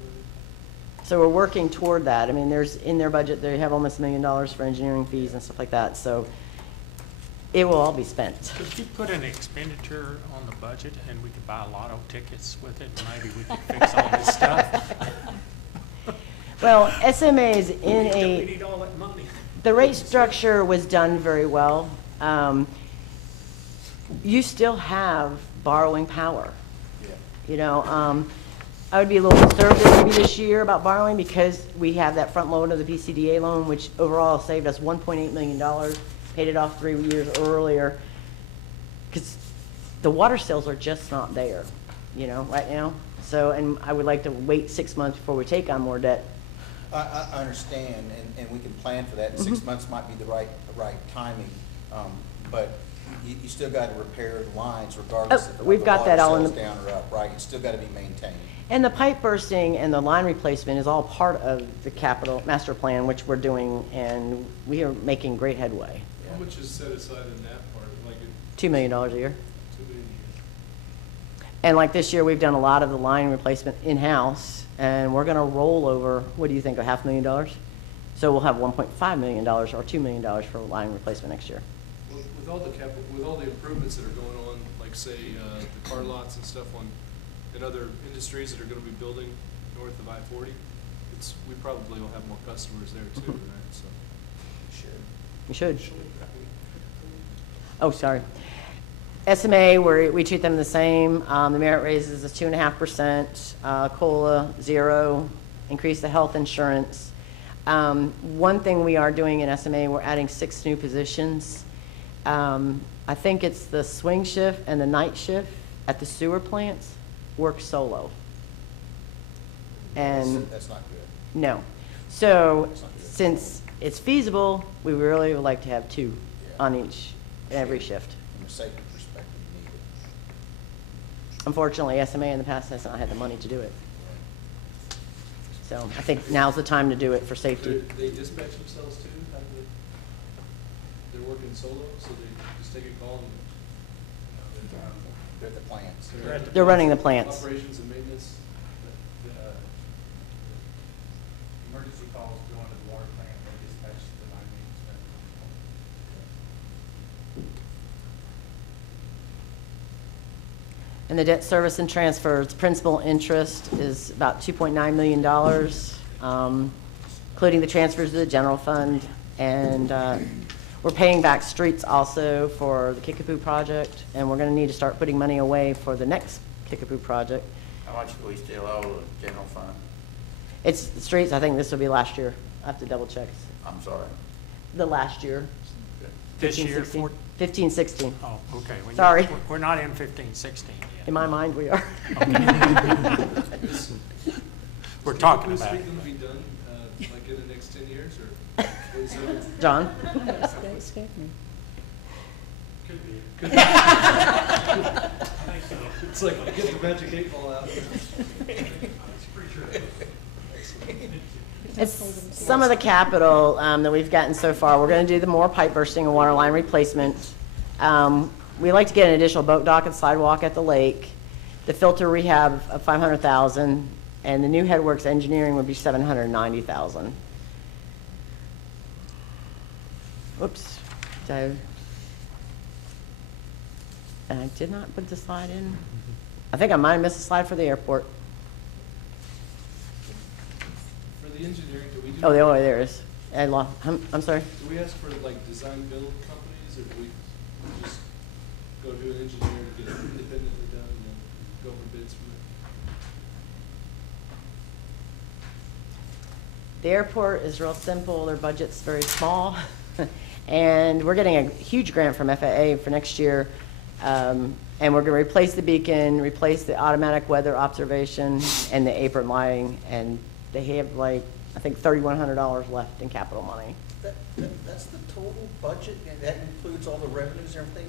So we're working toward that. I mean, there's in their budget, they have almost $1 million for engineering fees and stuff like that. So it will all be spent. Could you put an expenditure on the budget, and we could buy lotto tickets with it, and maybe we could fix all this stuff? Well, SMA is in We need all that money. The rate structure was done very well. You still have borrowing power. Yeah. You know, I would be a little conservative maybe this year about borrowing, because we have that front load of the BCDA loan, which overall saved us $1.8 million, paid it off 3 years earlier, because the water sales are just not there, you know, right now. So, and I would like to wait 6 months before we take on more debt. I understand, and we can plan for that. 6 months might be the right timing, but you still got to repair the lines regardless of we've got that all in the down or up, right? It's still got to be maintained. And the pipe bursting and the line replacement is all part of the capital master plan, which we're doing, and we are making great headway. How much is set aside in that part? Like $2 million a year. $2 million a year. And like this year, we've done a lot of the line replacement in-house, and we're gonna roll over, what do you think, $500,000? So we'll have $1.5 million or $2 million for line replacement next year. With all the capital, with all the improvements that are going on, like say, the car lots and stuff in other industries that are gonna be building north of I-40, we probably will have more customers there too, right? So. You should. Oh, sorry. SMA, we treat them the same. The merit raises is 2.5%, COLA 0, increase the health insurance. One thing we are doing in SMA, we're adding 6 new positions. I think it's the swing shift and the night shift at the sewer plants work solo. And That's not good. no. So since it's feasible, we really would like to have 2 on every shift. From a safety perspective, you need it. Unfortunately, SMA in the past has not had the money to do it. So I think now's the time to do it for safety. They dispatch themselves too? How do they're working solo, so they just take a call and, They're at the plants. They're running the plants. Operations and maintenance. Emergency calls go into the water plant, they dispatch the 911. And the debt service and transfers, principal interest is about $2.9 million, including the transfers to the general fund. And we're paying back streets also for the Kickapoo project, and we're going to need to start putting money away for the next Kickapoo project. How much do we still owe the general fund? It's the streets, I think this will be last year. I have to double check. I'm sorry. The last year. This 15, year, 16. 15, 16. Oh, okay. Sorry. We're not in 15, 16 yet. In my mind, we are. We're talking Is about it. Kickapoo going to be done, like in the next 10 years, or? Is it- John? Could be. It's like, get the magic 8 ball out. It's some of the capital that we've gotten so far. We're going to do the more pipe bursting and water line replacement. We'd like to get an additional boat dock and sidewalk at the lake. The filter rehab of $500,000, and the new headworks engineering would be $790,000. Oops. So, and I did not put the slide in. I think I might have missed a slide for the airport. For the engineering, do we do? Oh, there it is. I'm sorry. Do we ask for like design build companies, or do we just go to an engineer to get it independently done and then go for bids from there? The airport is real simple. Their budget's very small. And we're getting a huge grant from FAA for next year. And we're going to replace the beacon, replace the automatic weather observation, and the apron lighting. And they have like, I think $3,100 left in capital money. That's the total budget, and that includes all the revenues and everything?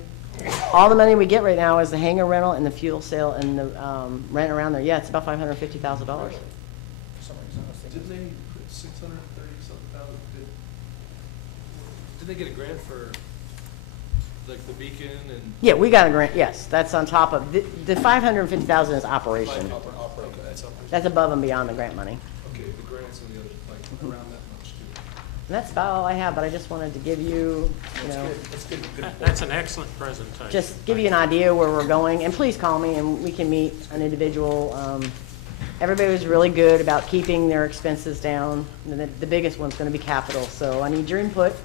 All the money we get right now is the hangar rental and the fuel sale and the rent around there. Yeah, it's about $550,000. For some reason, I was thinking. Didn't they put 630-something thousand? Did they get a grant for like the beacon and? Yeah, we got a grant, yes. That's on top of, the $550,000 is operation. Okay, that's up. That's above and beyond the grant money. Okay, the grants on the other, like around that much too. And that's about all I have, but I just wanted to give you, you know, That's an excellent presentation. just give you an idea where we're going. And please call me and we can meet an individual. Everybody was really good about keeping their expenses down. The biggest one's going to be capital, so I need your input.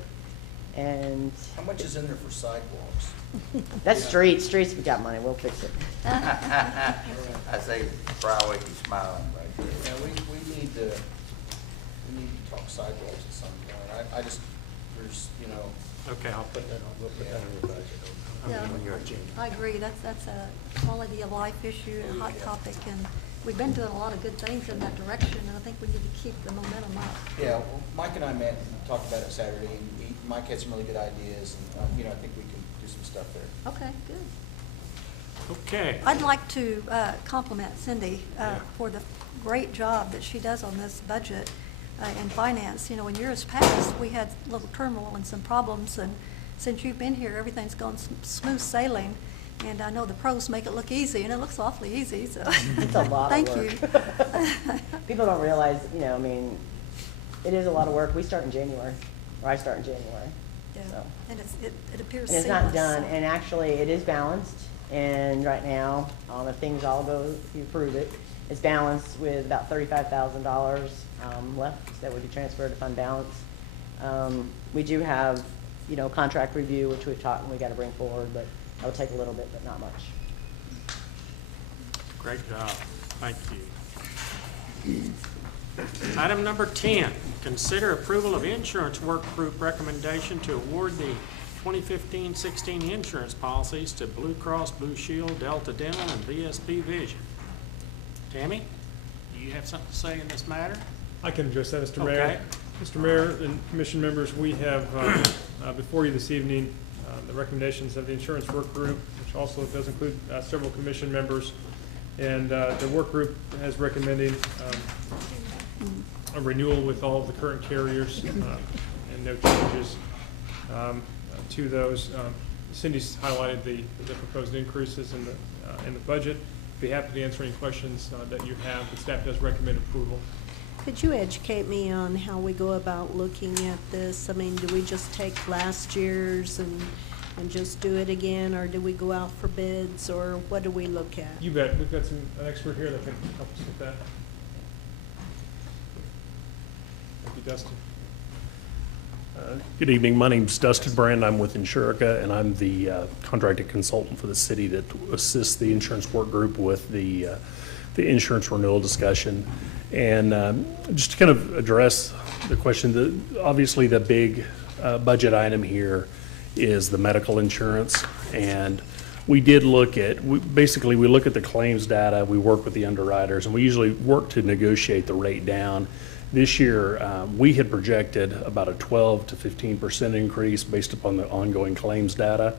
And How much is in there for sidewalks? that's streets, we got money, we'll fix it. I say, Browwick is smiling right there. Yeah, we need to talk sidewalks at some point. I just, there's, you know. Okay, I'll put that on. We'll put that on your budget. Yeah, I agree, that's a quality of life issue, a hot topic, and we've been doing a lot of good things in that direction, and I think we need to keep the momentum up. Yeah, well, Mike and I met and talked about it Saturday, and Mike had some really good ideas, and, you know, I think we can do some stuff there. Okay, good. Okay. I'd like to compliment Cindy for the great job that she does on this budget and finance. You know, in years past, we had a little turmoil and some problems, and since you've been here, everything's gone smooth sailing. And I know the pros make it look easy, and it looks awfully easy, so. It's a lot of Thank work. you. People don't realize, I mean, it is a lot of work. We start in January, or I start in January. Yeah, So. and it appears And seamless. it's not done, so- and actually, it is balanced, and right now, if things all go, if you approve it, it's balanced with about $35,000 left that would be transferred to fund balance. We do have, contract review, which we've talked, and we gotta bring forward, but that'll take a little bit, but not much. Great job. Thank you. Item number 10, consider approval of insurance work group recommendation to award the 2015-16 insurance policies to Blue Cross Blue Shield, Delta Dental, and VSP Vision. Tammy, do you have something to say in this matter? I can address that, Mr. Mayor. Okay. Mr. Mayor and Commission members, we have before you this evening the recommendations of the insurance work group, which also does include several commission members. And the work group has recommended a renewal with all of the current carriers and no changes to those. Cindy's highlighted the proposed increases in the budget. Be happy to answer any questions that you have. The staff does recommend approval. Could you educate me on how we go about looking at this? I mean, do we just take last year's and just do it again, or do we go out for bids, or what do we look at? You bet. We've got an expert here that can help us with that. Thank you, Dustin. Good evening. My name's Dustin Brand. I'm with Insurica, and I'm the contracted consultant for the city that assists the insurance work group with the insurance renewal discussion. And just to kind of address the question, obviously the big budget item here is the medical insurance. And we did look at, basically we look at the claims data, we work with the underwriters, and we usually work to negotiate the rate down. This year, we had projected about a 12 to 15% increase based upon the ongoing claims data.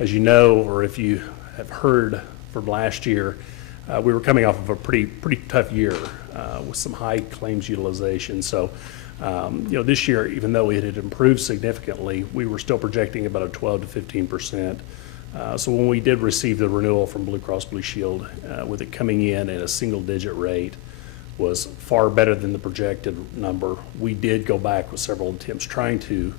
As you know, or if you have heard from last year, we were coming off of a pretty tough year with some high claims utilization. So, this year, even though it had improved significantly, we were still projecting about a 12 to 15%. So when we did receive the renewal from Blue Cross Blue Shield, with it coming in at a single-digit rate, was far better than the projected number. We did go back with several attempts trying to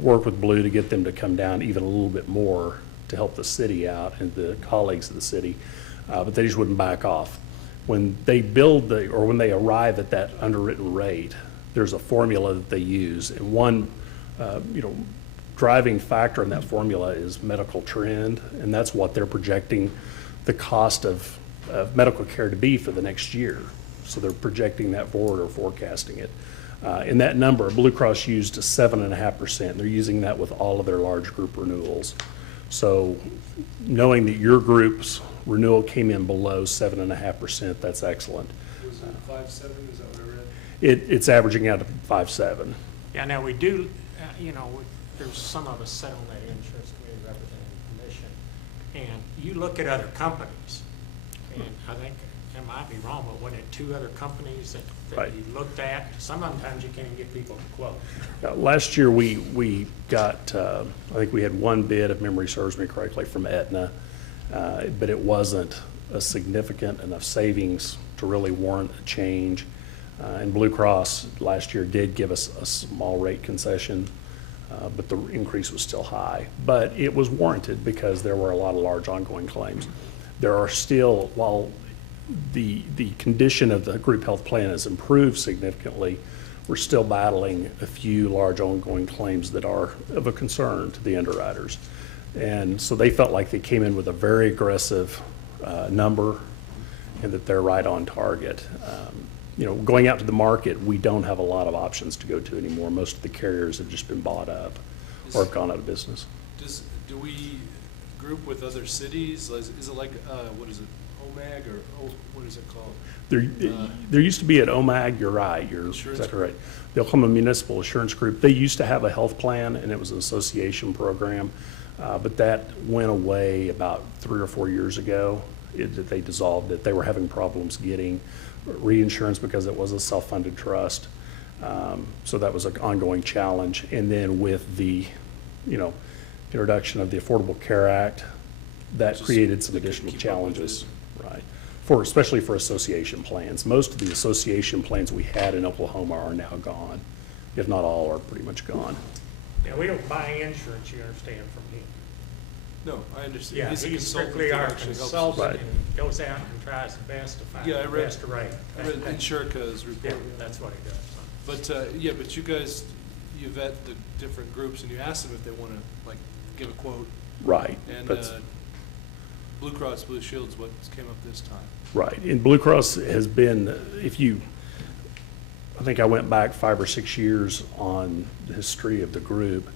work with Blue to get them to come down even a little bit more to help the city out and the colleagues of the city, but they just wouldn't back off. When they when they arrive at that underwritten rate, there's a formula that they use, and one driving factor in that formula is medical trend, and that's what they're projecting the cost of medical care to be for the next year. So they're projecting that forward or forecasting it. And that number, Blue Cross used 7.5%. They're using that with all of their large group renewals. So knowing that your group's renewal came in below 7.5%, that's excellent. Was it 5.7? Is that what I read? It's averaging out to 5.7. Yeah, now we do, there's some of us sit on that insurance committee representing the commission, and you look at other companies, and I think, I might be wrong, but wasn't it 2 other companies that Right. you looked at? Sometimes you can't get people to quote. Last year, we got, I think we had one bid, if memory serves me correctly, from Aetna, but it wasn't a significant enough savings to really warrant a change. And Blue Cross last year did give us a small rate concession, but the increase was still high. But it was warranted because there were a lot of large ongoing claims. There are still, while the condition of the group health plan has improved significantly, we're still battling a few large ongoing claims that are of a concern to the underwriters. And so they felt like they came in with a very aggressive number and that they're right on target. Going out to the market, we don't have a lot of options to go to anymore. Most of the carriers have just been bought up or have gone out of business. Do we group with other cities? Is it like, what is it, OMAG, or what is it called? There used to be at OMAG, you're right, you're exactly right. The Oklahoma Municipal Assurance Group, they used to have a health plan, and it was an association program, but that went away about 3 or 4 years ago. They dissolved it. They were having problems getting reinsurance because it was a self-funded trust. So that was an ongoing challenge. And then with the, introduction of the Affordable Care Act, that Just created some they couldn't additional keep up with challenges, right? Especially for association plans. Most of the association plans we had in Oklahoma are now gone, if not all are pretty much gone. Yeah, we don't buy insurance, you understand, from him. No, I understand. Yeah, a he's consultant strictly that our actually helps us. consultant Right. and goes out and tries the best to find Yeah, I the read- best rate. I read Insurica's Yeah, report. that's what he does. But, yeah, but you guys, you vet the different groups and you ask them if they want to, like, give a quote. Right. And That's- Blue Cross Blue Shield's what came up this time. Right, and Blue Cross has been, I think I went back 5 or 6 years on the history of the group,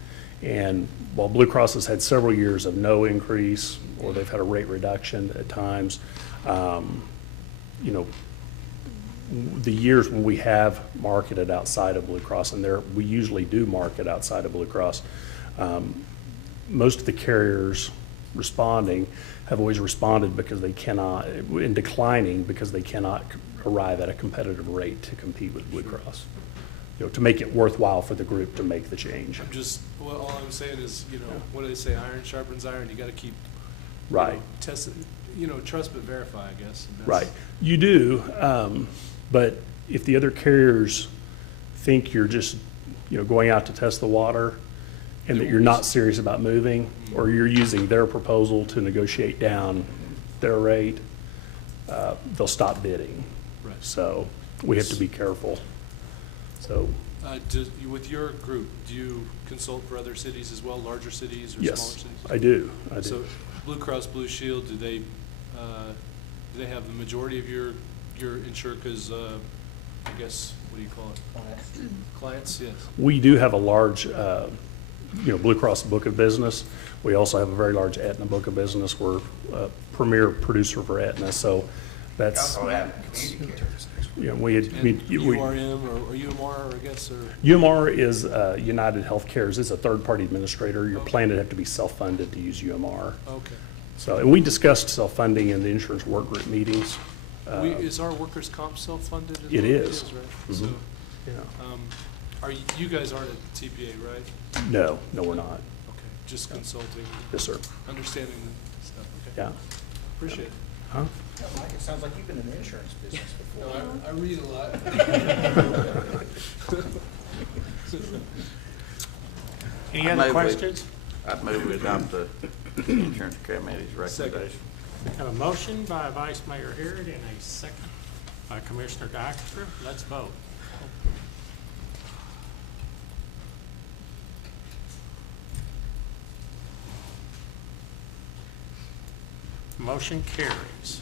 and while Blue Cross has had several years of no increase, or they've had a rate reduction at times, you know, the years when we have marketed outside of Blue Cross, and we usually do market outside of Blue Cross, most of the carriers responding have always responded because they cannot, in declining, because they cannot arrive at a competitive rate to compete with Blue Cross. You know, to make it worthwhile for the group to make the change. I'm just, well, all I'm saying is, you know, what do they say, iron sharpens iron, you gotta keep. Right. Test, trust but verify, I guess. and that's- Right. You do, but if the other carriers think you're just, going out to test the water and that you're not serious about moving, or you're using their proposal to negotiate down their rate, they'll stop bidding. Right. So we have to be careful. So, With your group, do you consult for other cities as well, larger cities or smaller yes, cities? I do. So Blue Cross Blue Shield, do they have the majority of your Insurica's, I guess, what do you call it? Clients, yes. We do have a large, Blue Cross book of business. We also have a very large Aetna book of business. We're a premier producer for Aetna, so that's, Also have community care. we had, And URM or UMR, I guess, or? UMR is United Healthcare's, it's a third-party administrator. Your plan would have to be self-funded to use UMR. Okay. So, and we discussed self-funding in the insurance work group meetings. Is our workers' comp self-funded? It is. Right? Mhm. So, Yeah. you guys aren't at TPA, right? No, we're not. Okay, just consulting, Yes, sir. understanding the stuff, okay. Yeah. Appreciate it. Huh? Mike, it sounds like you've been in the insurance business before. No, I read a lot. Any I other move we- questions? I'd move we adopt the insurance committee's recommendation. Have a motion by Vice Mayor Harrod and a second by Commissioner Dykstra. Let's vote. Motion carries.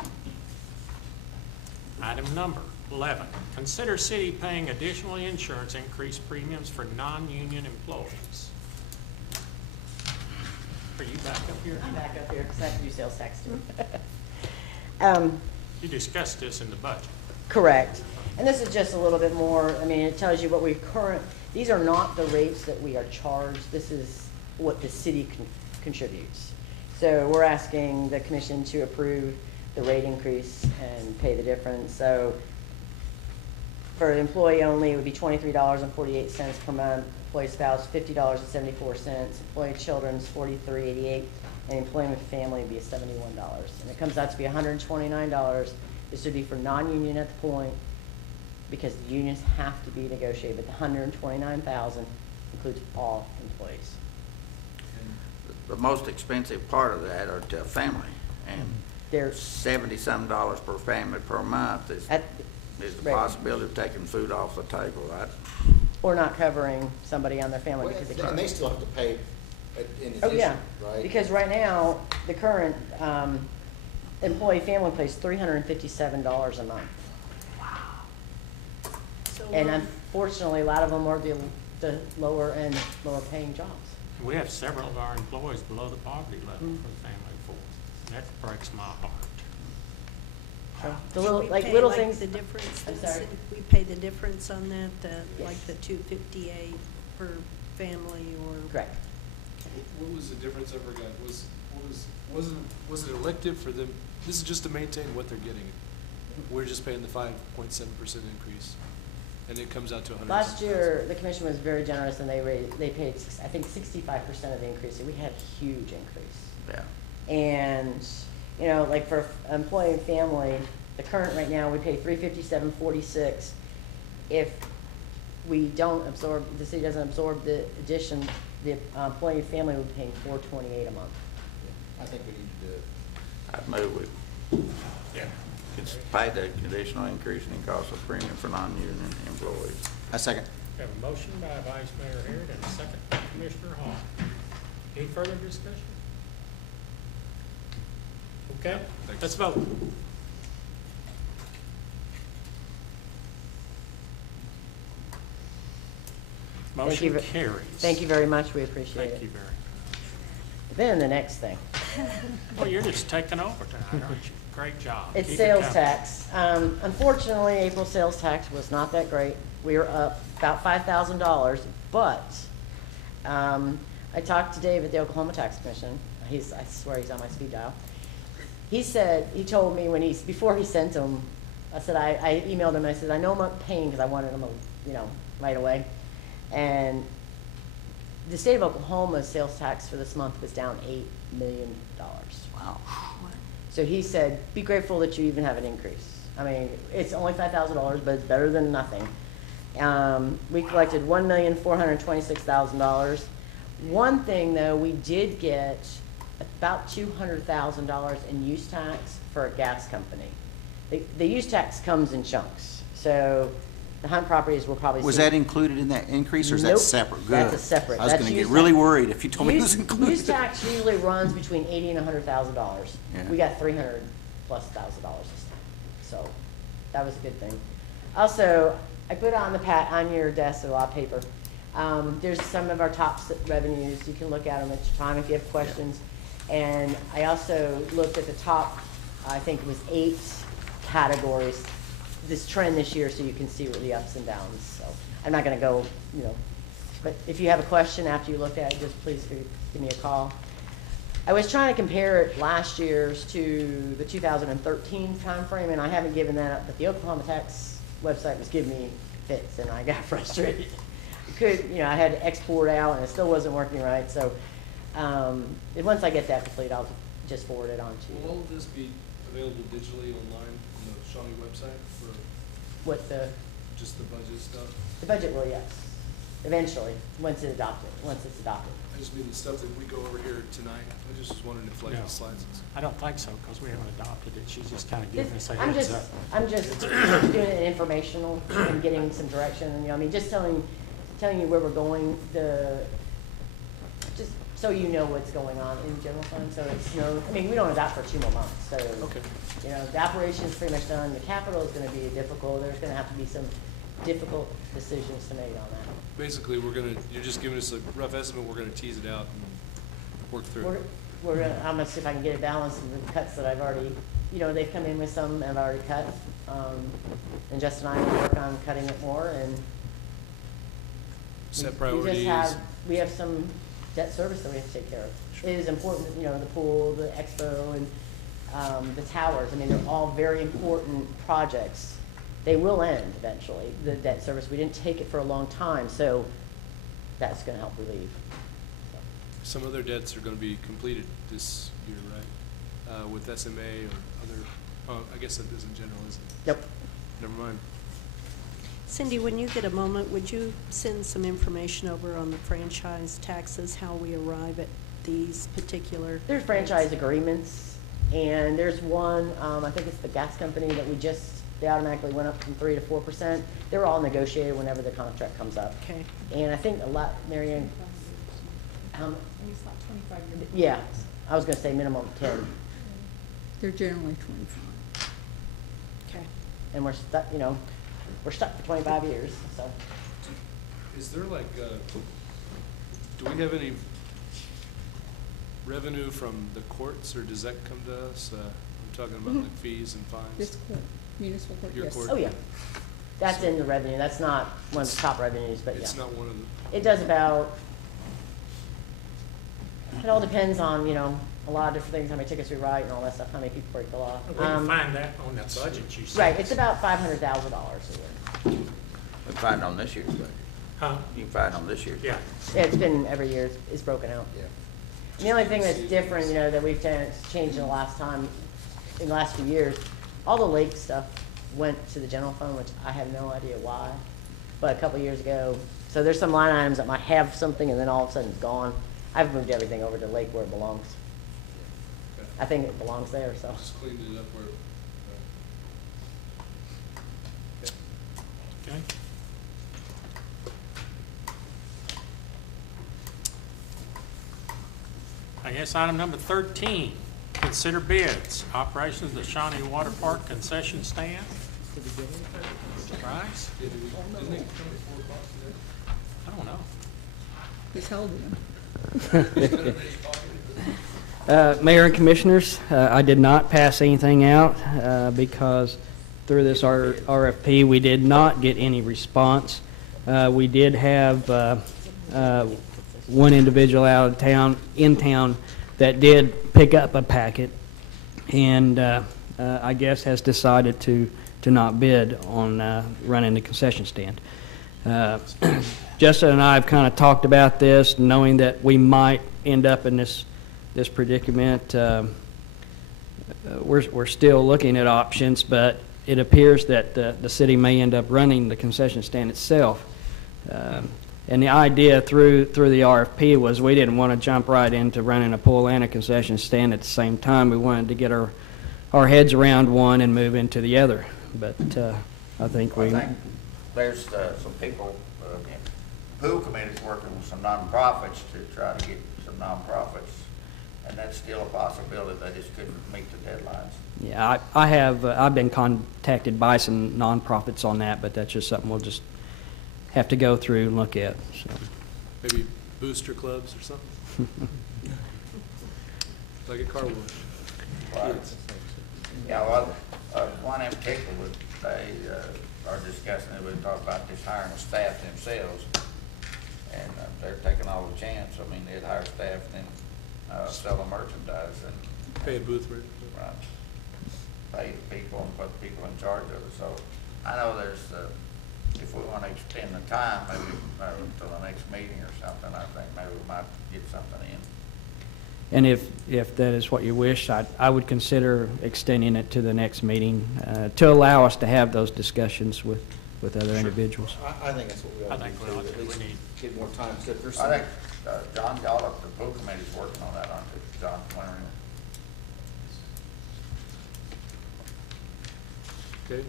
Item number 11, consider city paying additional insurance increased premiums for non-union employees. Are you back up here? I'm back up here because I have to do sales tax too. You discussed this in the budget. Correct. And this is just a little bit more, it tells you what these are not the rates that we are charged. This is what the city contributes. So we're asking the commission to approve the rate increase and pay the difference. So for the employee only, it would be $23.48 per month. Employee spouse, $50.74. Employee children's, $43.88. And employee with family would be $71. And it comes out to be $129. This would be for non-union at the point, because the unions have to be negotiated, but the $129,000 includes all employees. The most expensive part of that are to a family, and They're $70-some per family per month is at, the right. possibility of taking food off the table, right? Or not covering somebody on their family Well, because they and they can't. still have to pay in Oh, addition, yeah, right? because right now, the current employee family pays $357 a month. So, And unfortunately, a lot of them are the lower end, lower paying jobs. We have several of our employees below the poverty level for the family of four. That breaks my heart. The so little, we like pay, little like, things. The difference, I'm that's- sorry. we pay the difference on that, like Yes. the $258 per family or? Correct. What was the difference I forgot? Was it elective for them? This is just to maintain what they're getting. We're just paying the 5.7% increase, and it comes out to 100. Last year, the commission was very generous and they paid, I think, 65% of the increase. So we had a huge increase. Yeah. And, you know, like for employee and family, the current right now, we pay $357.46. If we don't absorb, the city doesn't absorb the addition, the employee and family would be paying $428 a month. I think we need to do it. I'd move with, it's pay the conditional increase in cost of premium for non-union employees. A second. We have a motion by Vice Mayor Harrod and a second by Commissioner Hall. Any further discussion? Okay, Thanks. let's vote. Thank you Motion ve- carries. Thank you very much, we appreciate Thank you it. very much. Then the next thing. Well, you're just taking over tonight, aren't you? Great job. It's Keep it sales coming. tax. Unfortunately, April sales tax was not that great. We were up about $5,000, but I talked to Dave at the Oklahoma Tax Commission. I swear he's on my speed dial. He said, he told me before he sent them, I said, I emailed him, I said, I know I'm not paying because I wanted them, you know, right away. And the state of Oklahoma's sales tax for this month was down $8 million. Wow. So he said, be grateful that you even have an increase. I mean, it's only $5,000, but it's better than nothing. We collected $1,426,000. One thing though, we did get about $200,000 in use tax for a gas company. The use tax comes in chunks. So the Hunt properties will probably Was see- that included in that increase, or is that Nope. separate? Good. That's a separate. I was That's gonna get use really tax. worried if you told me it was included. Use tax usually runs between $80,000 and $100,000. Yeah. We got $300+ this time, so that was a good thing. Also, I put on on your desk a lot of paper. There's some of our top revenues. You can look at them at your time if you have questions. And I also looked at the top, I think it was 8 categories, this trend this year, so you can see what the ups and downs. So I'm not going to go, you know, but if you have a question after you look at it, just please give me a call. I was trying to compare it last year's to the 2013 timeframe, and I haven't given that up, but the Oklahoma Tax website was giving me fits, and I got frustrated. I had to export out, and it still wasn't working right. So once I get that complete, I'll just forward it on to you. Will all of this be available digitally online on the Shawnee website for What just the budget stuff? the budget will, yes, eventually, once it's adopted. I just mean the stuff that we go over here tonight. I just was wondering if like No. the slides and stuff. I don't think so, because we haven't adopted it. She's just kind of giving us a I'm heads just, up. I'm just doing it informational and getting some direction, and, I mean, just telling you where we're going, just so you know what's going on in general fund, so it's we don't adopt for 2 more months, so. Okay. The operation's pretty much done, the capital is gonna be difficult, there's gonna have to be some difficult decisions to make on that. Basically, you're just giving us a rough estimate, we're gonna tease it out and work through it. I'm gonna see if I can get it balanced with the cuts that I've already, they've come in with some that I've already cut. And Justin and I will work on cutting it more, and Set we priorities. we have some debt service that we have to take care of. It is important, the pool, the expo, and the towers. I mean, they're all very important projects. They will end eventually, the debt service. We didn't take it for a long time, so that's gonna help relieve. Some other debts are gonna be completed this year, right? With SMA or other, I guess that is in general, isn't it? Yep. Never mind. Cindy, when you get a moment, would you send some information over on the franchise taxes, how we arrive at these particular? There's franchise agreements, and there's one, I think it's the gas company that they automatically went up from 3% to 4%. They were all negotiated whenever the contract comes up. Okay. And I think Mary Ann, It's like 25 years. yeah, I was gonna say minimum 10, They're generally 25. Okay. and we're stuck for 25 years, so. Is there like, do we have any revenue from the courts, or does that come to us? I'm talking about like fees and fines. This court, municipal court, Your yes. court? Oh, yeah. That's in the revenue. That's not one of the top revenues, but yeah. It's not one of the, It does about, it all depends on, a lot of different things, how many tickets we write and all that stuff, how many people break the law. We can find that on the budget you said. Right, it's about $500,000 a year. We can find it on this year's budget. Huh? You can find it on this year's. Yeah. It's been every year, it's broken out. Yeah. And the only thing that's different, you know, that we've changed in the last few years, all the lake stuff went to the general fund, which I have no idea why. But a couple years ago, so there's some line items that might have something and then all of a sudden it's gone. I've moved everything over to lake where it belongs. Okay. I think it belongs there, so. Just cleaned it up where, Okay. I guess item number 13, consider bids, operations of the Shawnee Water Park concession stand. Mr. Price? didn't they come before o'clock today? I don't know. He's holding them. Mayor and Commissioners, I did not pass anything out because through this RFP, we did not get any response. We did have one individual in town that did pick up a packet and I guess has decided to not bid on running the concession stand. Justin and I have kind of talked about this, knowing that we might end up in this predicament. We're still looking at options, but it appears that the city may end up running the concession stand itself. And the idea through the RFP was we didn't want to jump right into running a pool and a concession stand at the same time. We wanted to get our heads around one and move into the other. But I think there's some people, the pool committee's working with some nonprofits to try to get some nonprofits, and that's still a possibility. They just couldn't meet the deadlines. Yeah, I've been contacted by some nonprofits on that, but that's just something we'll just have to go through and look at. So. Maybe booster clubs or something? Like a car wash. Right. Yeah, well, one in particular, they are discussing it. We talk about just hiring a staff themselves, and they're taking all the chance. I mean, they'd hire staff and then sell the merchandise and Pay a booth rate. right, pay the people and put people in charge of it. So I know there's, if we want to extend the time, maybe until the next meeting or something, I think maybe we might get something in. And if that is what you wish, I would consider extending it to the next meeting to allow us to have those discussions with other individuals. I think that's what we ought to do, too, at least get more time, because there's some. I think John Gallup, the pool committee's working on that, aren't you, John? Okay,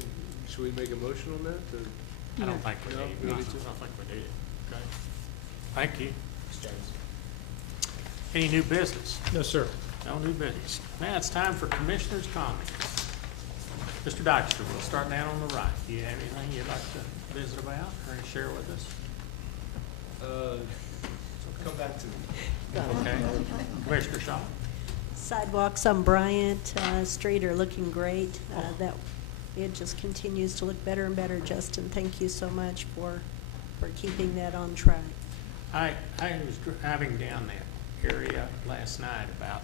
should we make a motion on that? Or? I don't think we No, need. we No, I don't don't need to. think we need it. Okay. Thank you. Any new business? No, sir. No new business. Now it's time for commissioners' comments. Mr. Dykstra, we'll start down on the right. Do you have anything you'd like to visit about or share with us? Come back to me. Okay. Commissioner Shaw? Sidewalks on Bryant Street are looking great. It just continues to look better and better. Justin, thank you so much for keeping that on track. I was driving down that area last night about,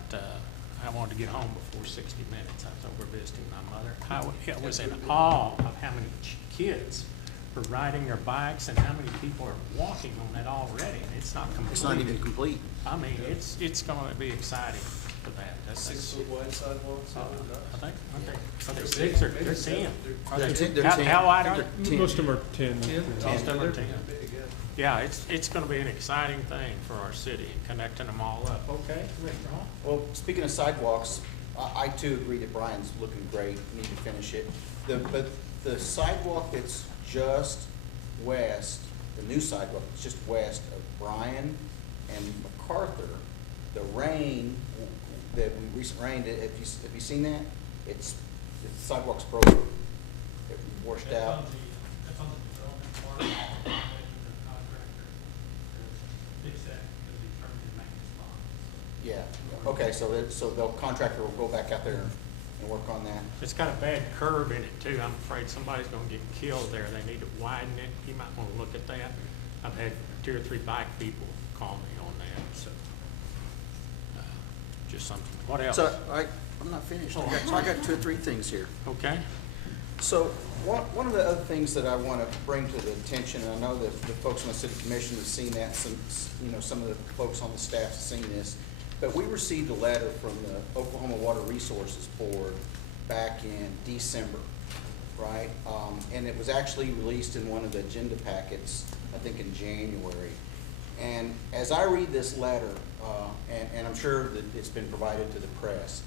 I wanted to get home before 60 minutes. I was over visiting my mother. I was in awe of how many kids are riding their bikes and how many people are walking on that already. It's not complete. It's not even complete. I mean, it's going to be exciting for that. That's 6 foot wide sidewalks. I think, are they 6 or they're 10? Are they They're 10. How wide are They're they? 10. Most of them are 10. Most of them are 10. Yeah, it's going to be an exciting thing for our city, connecting them all up. Okay, Commissioner Hall? Well, speaking of sidewalks, I too agree that Brian's looking great, need to finish it. But the sidewalk that's just west, the new sidewalk that's just west of Bryan and MacArthur, the rain, the recent rain, have you seen that? The sidewalk's broken. It washed out. That's on the development part. The contractor fix that because he turned in maintenance bonds. Yeah, okay, so the contractor will go back out there and work on that. It's got a bad curve in it too. I'm afraid somebody's gonna get killed there. They need to widen it. You might wanna look at that. I've had 2 or 3 bike people call me on that, so. Just something. What else? So I'm not finished. So I got 2 or 3 things here. Okay. So one of the other things that I want to bring to the attention, and I know that the folks on the city commission have seen that, some of the folks on the staff have seen this, but we received a letter from the Oklahoma Water Resources Board back in December, right? And it was actually released in one of the agenda packets, I think in January. And as I read this letter, and I'm sure that it's been provided to the press,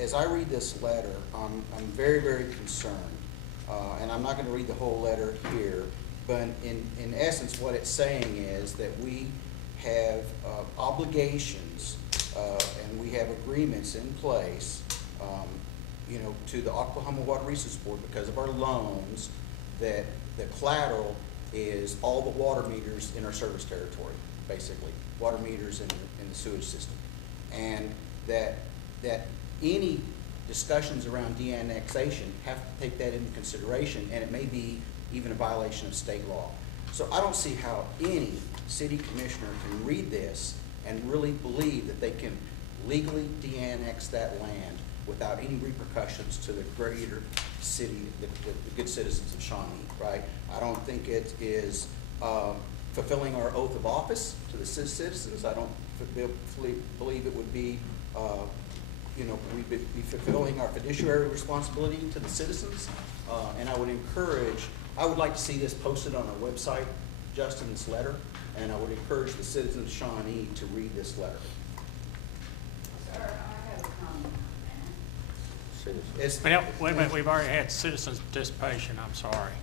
as I read this letter, I'm very, very concerned. And I'm not going to read the whole letter here, but in essence, what it's saying is that we have obligations and we have agreements in place, you know, to the Oklahoma Water Resources Board because of our loans, that the collateral is all the water meters in our service territory, basically, water meters in the sewage system. And that any discussions around de-annexation have to take that into consideration, and it may be even a violation of state law. So I don't see how any city commissioner can read this and really believe that they can legally de-annex that land without any repercussions to the greater city, the good citizens of Shawnee, right? I don't think it is fulfilling our oath of office to the citizens. I don't believe it would be, you know, we'd be fulfilling our fiduciary responsibility to the citizens. And I would like to see this posted on our website, Justin's letter, and I would encourage the citizens of Shawnee to read this letter. Sir, I have a comment on Well, wait a minute, we've already had citizens participation, I'm sorry.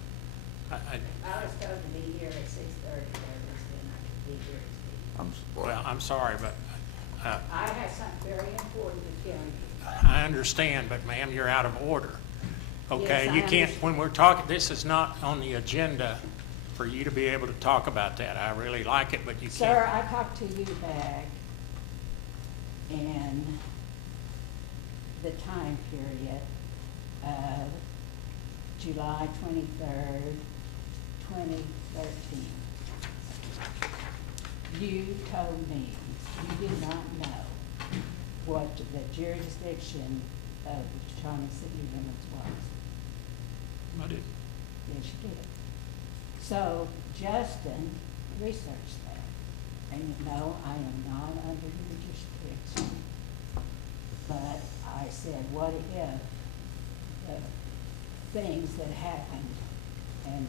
I was told to be here at 6:30, and I could be here at 6:00. Well, I'm sorry, but I have something very important to tell you. I understand, but ma'am, you're out of order. Okay, Yes, I you can't, understand. when we're talking, this is not on the agenda for you to be able to talk about that. I really like it, but you can't. Sir, I talked to you back in the time period of July 23rd, 2013. You told me you did not know what the jurisdiction of the Shawnee city limits was. I did. Yes, you did. So Justin researched that. And no, I am not under your jurisdiction. But I said, what if the things that happened and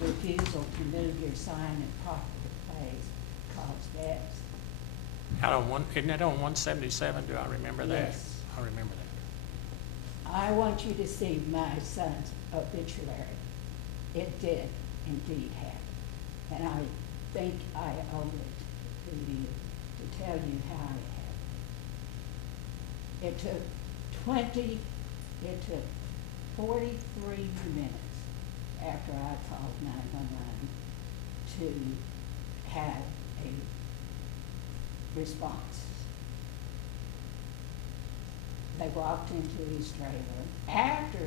the refusal to move your sign in proper place caused deaths? Isn't that on 177? Do I remember that? Yes. I remember that. I want you to see my son's obituary. It did indeed happen. And I think I owe it to you to tell you how it happened. It took 43 minutes after I called 911 to have a response. They walked into his trailer after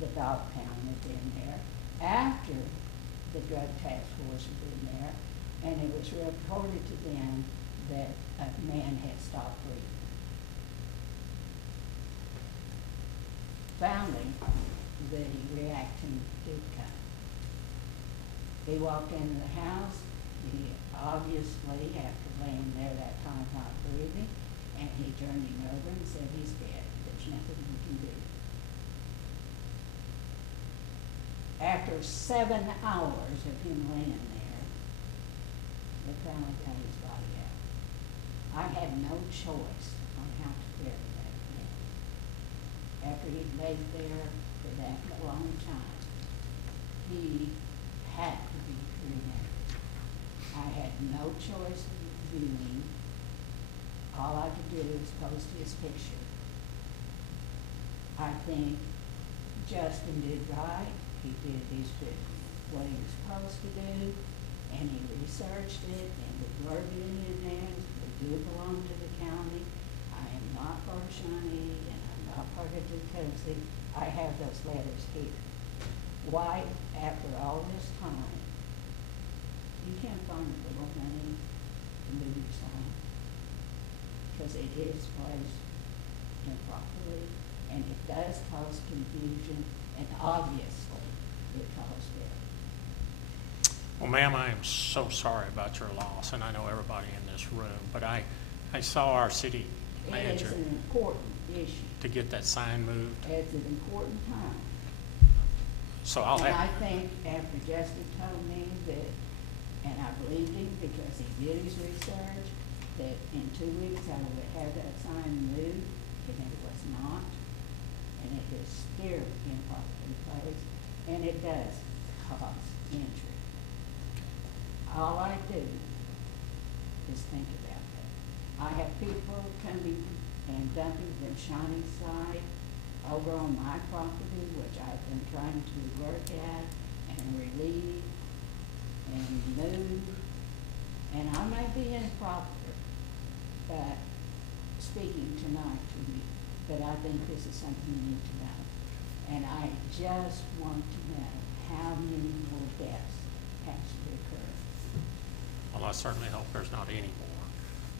the dog pound had been there, after the drug task force had been there, and it was reported to them that a man had stopped breathing. Finally, the reacting did come. He walked into the house. He obviously, after laying there that time not breathing, and he turned him over and said, he's dead. There's nothing we can do. After 7 hours of him laying there, they finally got his body out. I had no choice on how to bury that man. After he'd laid there for that long time, he had to be cremated. I had no choice of doing. All I could do is post his picture. I think Justin did right. He did what he was supposed to do, and he researched it, and the wording in there, they do belong to the county. I am not part of Shawnee, and I'm not part of Dakota. I have those letters here. Why, after all this time, you can't find a little money to move your sign? Because it is placed improperly, and it does cause confusion, and obviously it caused death. Well, ma'am, I am so sorry about your loss, and I know everybody in this room, but I I saw our city manager It is an important issue. to get that sign moved, It's an important time. so I'll And I have, think after Justin told me that, and I believed him because he did his research, that in 2 weeks I would have that sign moved, and it was not. And it is still improperly placed, and it does cause injury. All I do is think about that. I have people coming and dumping their shiny side over on my property, which I've been trying to work at and relieve and move. And I may be improper, but speaking tonight to me, but I think this is something you need to know. And I just want to know how many more deaths has to occur. well, I certainly hope there's not any more.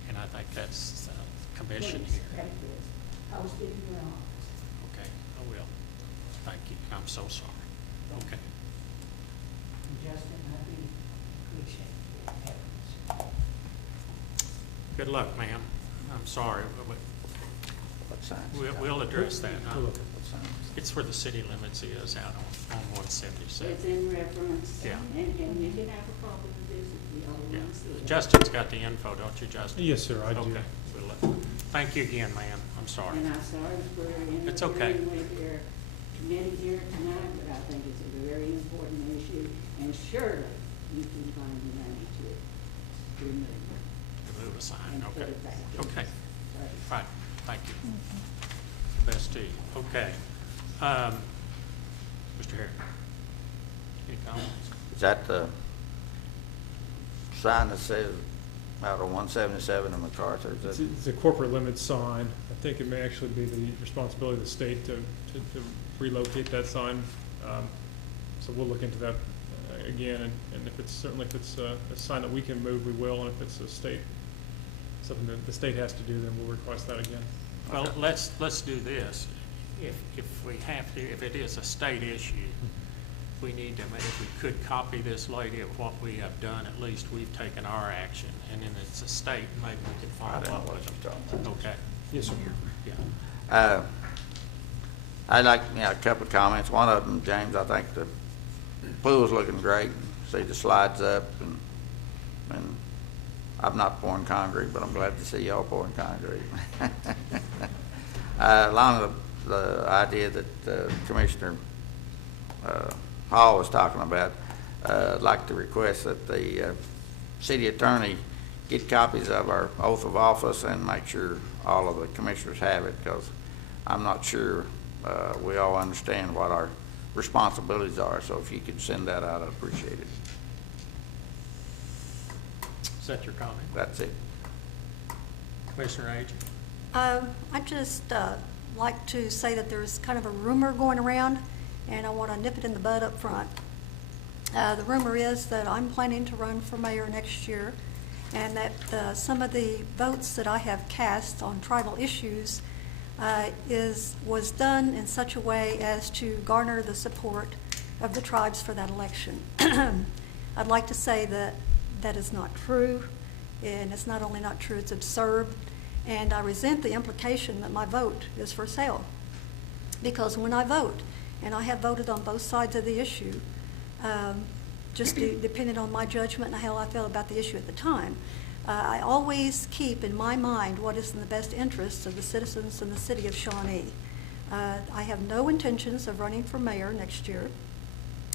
And I think that's the commission Please, here. take this, post it in your office. Okay, I will. Thank you. I'm so sorry. Okay. And Justin, I really appreciate your efforts. Good luck, ma'am. I'm sorry, but What signs? we'll address that. huh? What signs? It's where the city limits is out on 177. It's in reference, Yeah. and you can have a proper visit, we all Yeah. want to see it. Justin's got the info, don't you, Justin? Yes, sir, I do. Okay. Thank you again, ma'am. I'm sorry. And I'm sorry for It's okay. interfering with your committee here tonight, but I think it's a very important issue, and surely you can find the money to remove it. Remove a sign, And put okay. it back. Okay, Sorry. right, thank you. Best to you. Okay. Mr. Harris, any comments? Is that the sign that says out on 177 in MacArthur? Is that- It's a corporate limit sign. I think it may actually be the responsibility of the state to relocate that sign. So we'll look into that again, and if it's, certainly if it's a sign that we can move, we will, and if it's a state, something that the state has to do, then we'll request that again. Well, let's do this. If we have to, if it is a state issue, we need to, if we could copy this lady of what we have done, at least we've taken our action. And then it's a state, maybe we can I don't follow know up what with you're them. talking about. Okay, Yes, sir. yeah. I'd like, a couple of comments. One of them, James, I think the pool's looking great. See the slides up, and I'm not pouring concrete, but I'm glad to see y'all pouring concrete. Along with the idea that Commissioner Hall was talking about, I'd like to request that the city attorney get copies of our oath of office and make sure all of the commissioners have it, because I'm not sure we all understand what our responsibilities are. So if you could send that out, I'd appreciate it. Is that your comment? That's it. Commissioner Agee? I'd just like to say that there's kind of a rumor going around, and I want to nip it in the bud up front. The rumor is that I'm planning to run for mayor next year, and that some of the votes that I have cast on tribal issues was done in such a way as to garner the support of the tribes for that election. I'd like to say that that is not true, and it's not only not true, it's absurd, and I resent the implication that my vote is for sale. Because when I vote, and I have voted on both sides of the issue, depending on my judgment and how I feel about the issue at the time, I always keep in my mind what is in the best interest of the citizens in the city of Shawnee. I have no intentions of running for mayor next year.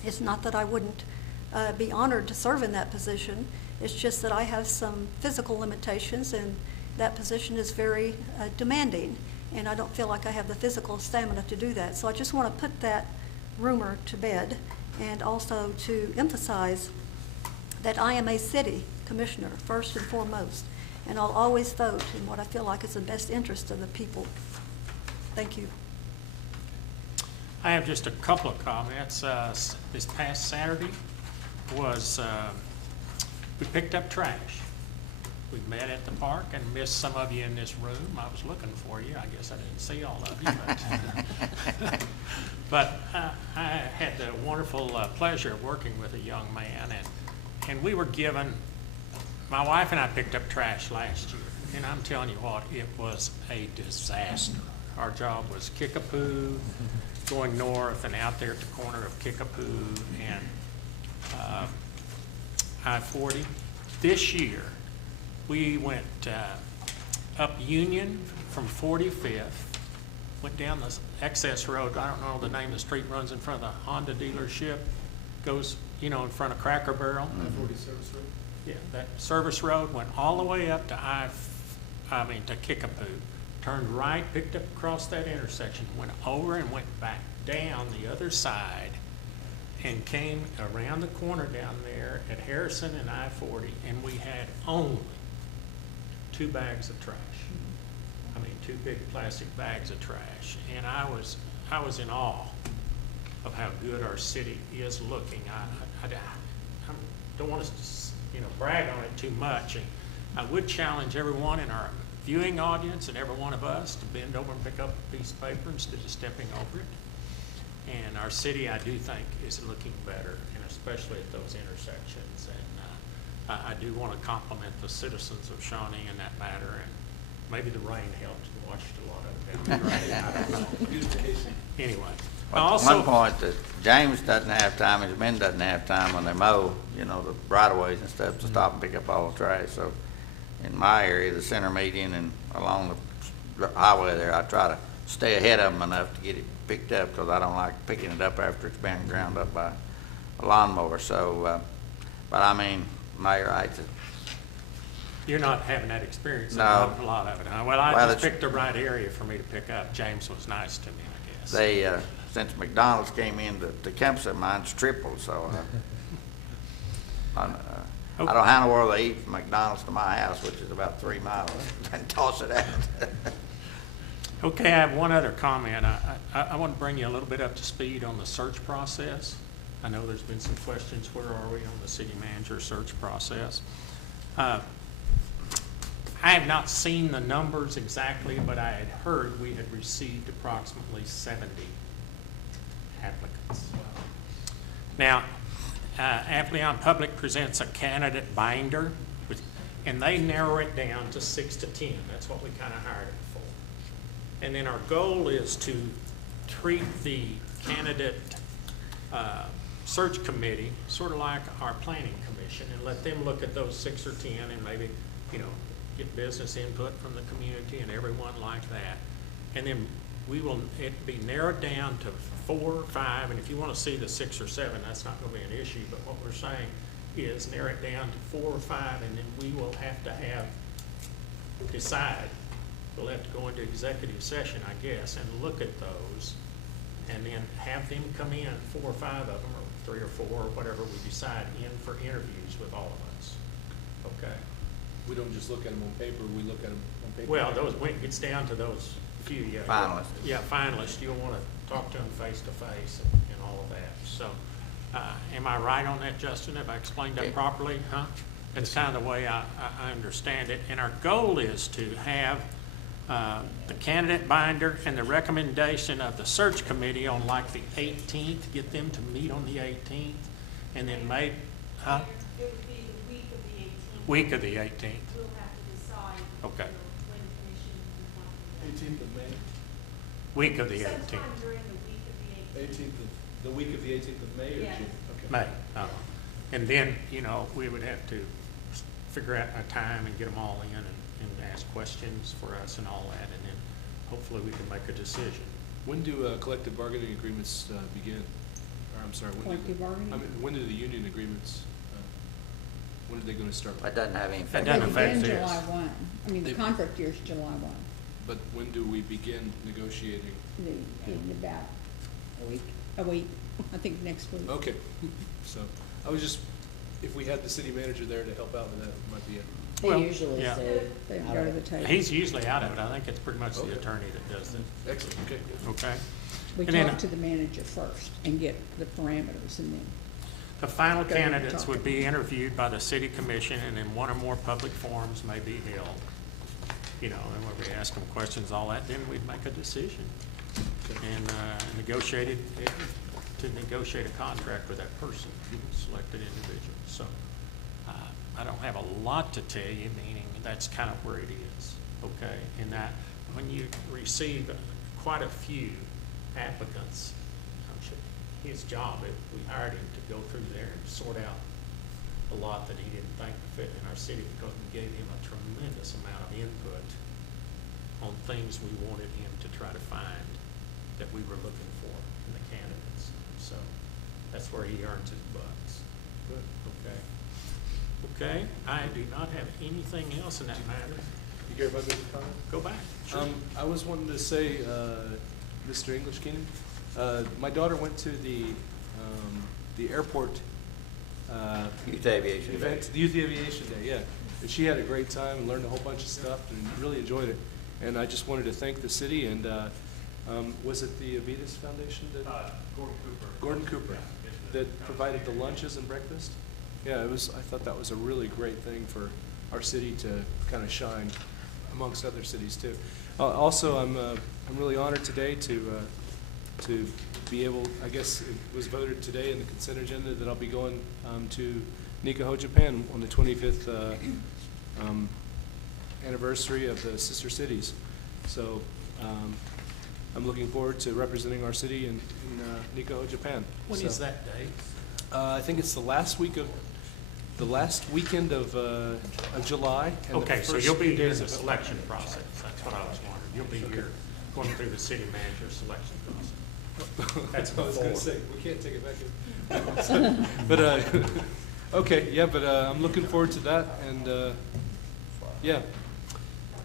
It's not that I wouldn't be honored to serve in that position. It's just that I have some physical limitations, and that position is very demanding, and I don't feel like I have the physical stamina to do that. So I just want to put that rumor to bed, and also to emphasize that I am a city commissioner, first and foremost, and I'll always vote in what I feel like is the best interest of the people. Thank you. I have just a couple of comments. This past Saturday was, we picked up trash. We met at the park and missed some of you in this room. I was looking for you. I guess I didn't see all of you. But I had the wonderful pleasure of working with a young man, and we were given, my wife and I picked up trash last year, and I'm telling you what, it was a disaster. Our job was Kickapoo, going north and out there at the corner of Kickapoo and I-40. This year, we went up Union from 45th, went down the excess road. I don't know the name of the street, runs in front of the Honda dealership, goes, you know, in front of Cracker Barrel. I-40 service road? Yeah, that service road went all the way up to to Kickapoo, turned right, picked up across that intersection, went over and went back down the other side, and came around the corner down there at Harrison and I-40, and we had only 2 bags of trash. I mean, 2 big plastic bags of trash, and I was in awe of how good our city is looking. I don't want us to, you know, brag on it too much, and I would challenge everyone in our viewing audience and every one of us to bend over and pick up a piece of paper instead of stepping over it. And our city, I do think, is looking better, and especially at those intersections. And I do want to compliment the citizens of Shawnee in that matter, and maybe the rain helped. We watched a lot of it down there. I don't know. Anyway. Well, at one point, that James doesn't have time, his men doesn't have time when they mow, you know, the right-of-ways and stuff to stop and pick up all the trash. So in my area, the center median and along the highway there, I try to stay ahead of them enough to get it picked up because I don't like picking it up after it's been ground up by a lawnmower. So, but I mean, Mayor, You're not having that experience. No. A lot of it, huh? Well, I just picked the right area for me to pick up. James was nice to me, I guess. they, since McDonald's came in, the campsite mine's tripled, so I don't know how in the world they eat from McDonald's to my house, which is about 3 miles, and toss it out. Okay, I have one other comment. I want to bring you a little bit up to speed on the search process. I know there's been some questions, where are we on the city manager search process? I have not seen the numbers exactly, but I had heard we had received approximately 70 applicants. Now, Ampleon Public presents a candidate binder, and they narrow it down to 6 to 10. That's what we kind of hired it for. And then our goal is to treat the candidate search committee sort of like our planning commission, and let them look at those 6 or 10 and maybe, you know, get business input from the community and everyone like that. And then it be narrowed down to 4 or 5, and if you want to see the 6 or 7, that's not going to be an issue, but what we're saying is narrow it down to 4 or 5, and then we will have to decide. We'll have to go into executive session, I guess, and look at those, and then have them come in, 4 or 5 of them, or 3 or 4, or whatever we decide, in for interviews with all of us. Okay? We don't just look at them on paper, we look at them on paper. Well, when it gets down to those few, yeah. Finalists. Yeah, finalists, you'll want to talk to them face to face and all of that. So, am I right on that, Justin? Have I explained that properly? Huh? That's kind of the way I understand it. And our goal is to have the candidate binder and the recommendation of the search committee on like the 18th, get them to meet on the 18th, and then maybe, huh? It would be the week of the 18th. Week of the 18th. We'll have to decide. Okay. When the commission 18th of May? Week of the 18th. Sometime during the week of the 18th. The week of the 18th of May or Yes. June? Okay. May. And then, you know, we would have to figure out a time and get them all in and ask questions for us and all that, and then hopefully we can make a decision. When do collective bargaining agreements begin? Or, I'm sorry, Collective bargaining? when do the union agreements, when are they going to start? That doesn't have any effect. That doesn't affect Begin this. July 1. I mean, the contract year is July 1. But when do we begin negotiating? In about a week, I think next week. Okay, so I was just, if we had the city manager there to help out with that, it might be They usually yeah. say. They go to the table. He's usually out of it. I think it's pretty much the attorney that does it. excellent, okay. Okay? We And then- talk to the manager first and get the parameters, and then The final Go ahead and candidates talk. would be interviewed by the city commission, and then 1 or more public forums may be held. You know, and where we ask them questions, all that, then we'd make a decision. And negotiate a contract with that person, selected individual. So I don't have a lot to tell you, meaning, that's kind of where it is, okay? And that, when you receive quite a few applicants, his job, we hired him to go through there and sort out a lot that he didn't think would fit in our city, because we gave him a tremendous amount of input on things we wanted him to try to find that we were looking for in the candidates. So that's where he earns his bucks. Good. Okay. Okay, I do not have anything else in that matter. You care about making a comment? Go back. Sure. I was wanting to say, Mr. English Keenan, my daughter went to the airport Youth Aviation Day. event, the Youth Aviation Day, yeah. And she had a great time and learned a whole bunch of stuff and really enjoyed it. And I just wanted to thank the city and, was it the Avitas Foundation that? Gordon Cooper. Gordon Cooper, that provided the lunches and breakfast? Yeah, I thought that was a really great thing for our city to kind of shine amongst other cities too. Also, I'm really honored today to be able, I guess it was voted today in the consent agenda that I'll be going to Nikaho, Japan on the 25th anniversary of the sister cities. So I'm looking forward to representing our city in Nikaho, Japan. When is that date? I think it's the last weekend of July. And Okay, the so first you'll be doing weekend the of- selection process. That's what I was wondering. You'll be here going through the city manager selection process. That's I was gonna before. say, we can't take it back in. But, okay, yeah, but I'm looking forward to that, and, yeah,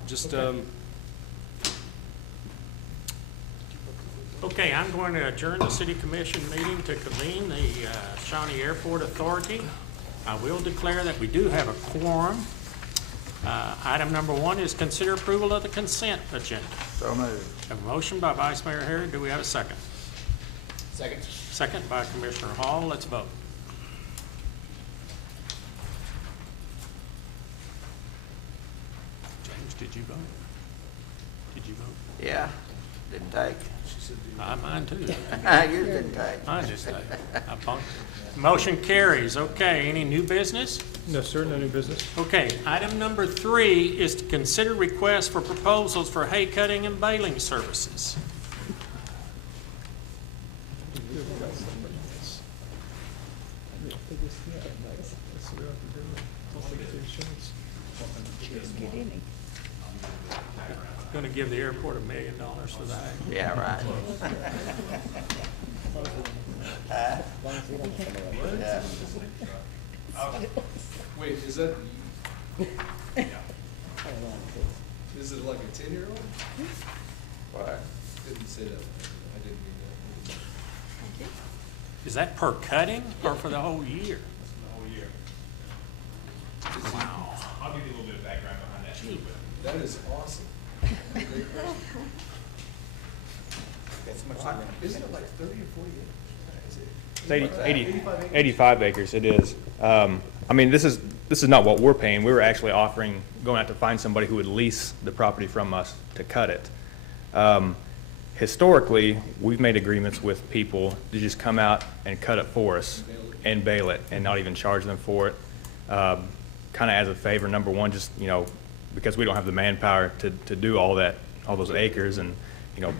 just, Okay, I'm going to adjourn the city commission meeting to convene the Shawnee Airport Authority. I will declare that we do have a quorum. Item number 1 is consider approval of the consent agenda. So moved. A motion by Vice Mayor Harry. Do we have a second? Second. Second by Commissioner Hall. Let's vote. James, did you vote? Did you vote? Yeah, didn't take. Mine too. Yours didn't take. Mine just did. I bumped it. Motion carries. Okay, any new business? No, sir, no new business. Okay, item number 3 is to consider requests for proposals for hay cutting and baling services. Going to give the airport $1 million for the hay. Yeah, right. Yeah. wait, is that? Is it like a 10-year-old? What? Didn't say that. I didn't mean that. Is that per cutting or for the whole year? The whole year. Wow. I'll give you a little bit of background behind that. Gee. That is awesome. That's much like Isn't it like 30 or 40 acres? It's 85 acres, it is. I mean, this is not what we're paying. We were actually offering, going out to find somebody who would lease the property from us to cut it. Historically, we've made agreements with people to just come out and cut it for us and bale it and not even charge them for it. Kind of as a favor, number one, just, because we don't have the manpower to do all those acres, and,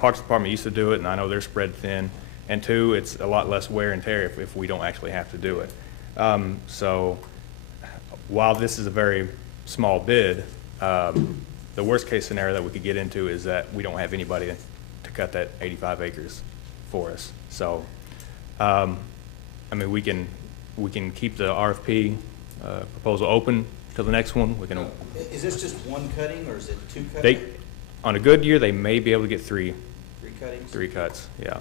Parks Department used to do it, and I know they're spread thin. And 2, it's a lot less wear and tear if we don't actually have to do it. So while this is a very small bid, the worst case scenario that we could get into is that we don't have anybody to cut that 85 acres for us. So, I mean, we can keep the RFP proposal open till the next one. We can. Is this just one cutting, or is it 2 cuttings? On a good year, they may be able to get 3 3 cuttings? 3 cuts. Yeah.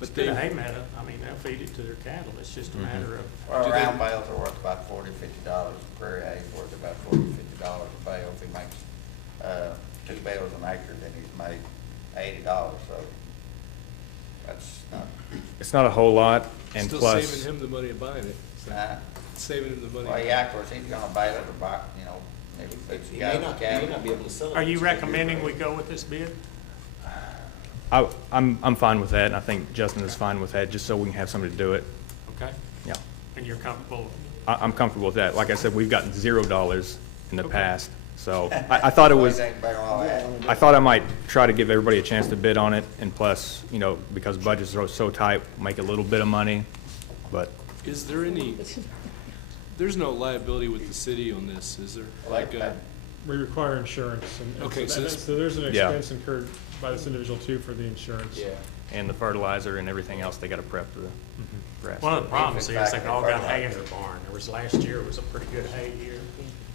But the hay meadow, I mean, they'll feed it to their cattle. It's just a matter of. Well, round bales are worth about $40 to $50. Prairie hay is worth about $40 to $50 a bale. If he makes 2 bales an acre, then he's made $80. So that's not. It's not a whole lot, and Still plus. saving him the money of buying it. So saving him the money. Well, yeah, of course, he's gonna bale it or buy, maybe fix He the may guy not, with he may not be able to sell it. Are you recommending we go with this bid? I'm fine with that, and I think Justin is fine with that, just so we can have somebody to do it. Okay? Yeah. And you're comfortable? I'm comfortable with that. Like I said, we've gotten $0 in the Okay. past, So I thought it was, I thought I might try to give everybody a chance to bid on it, and plus, you know, because budgets are so tight, make a little bit of money, but Is there any, there's no liability with the city on this, is there? Like, We require insurance, and Okay, so this- so there's an Yeah. expense incurred by this individual too for the insurance. and the fertilizer and everything else, they gotta prep the grass. One of the problems is they've all got hay in their barn. There was last year was a pretty good hay year,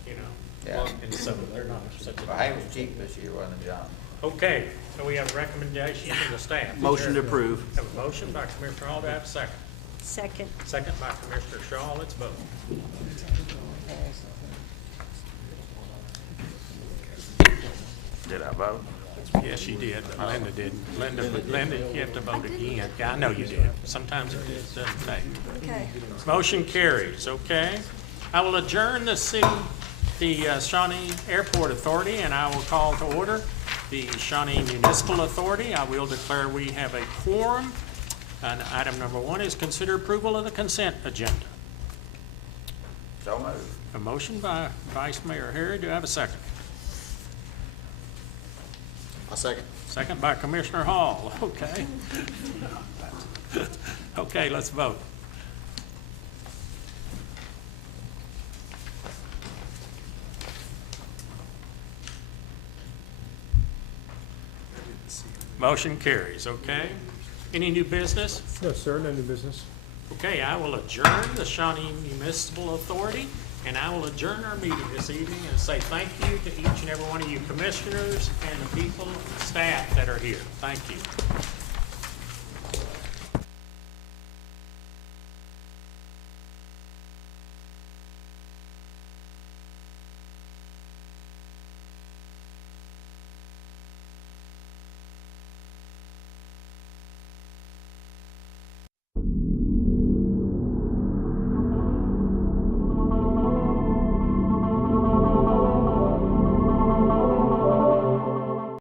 you know. Yeah. And so they're not such a. Well, hay was cheap this year, wasn't it, John? Okay, so we have a recommendation from the staff. Motion to approve. Have a motion by Commissioner Hall, do I have a second? Second. Second by Commissioner Shaw, let's vote. Did I vote? Yes, you did, but Linda didn't. Linda, you have to vote again. Yeah, I know you did. Sometimes it just doesn't take. Okay. Motion carries, okay? I will adjourn the Shawnee Airport Authority, and I will call to order the Shawnee Municipal Authority. I will declare we have a quorum. And item number 1 is consider approval of the consent agenda. So moved. A motion by Vice Mayor Harry. Do I have a second? I'll second. Second by Commissioner Hall. Okay. Okay, let's vote. Motion carries, okay? Any new business? No, sir, no new business. Okay, I will adjourn the Shawnee Municipal Authority, and I will adjourn our meeting this evening and say thank you to each and every one of you commissioners and the people, staff that are here. Thank you.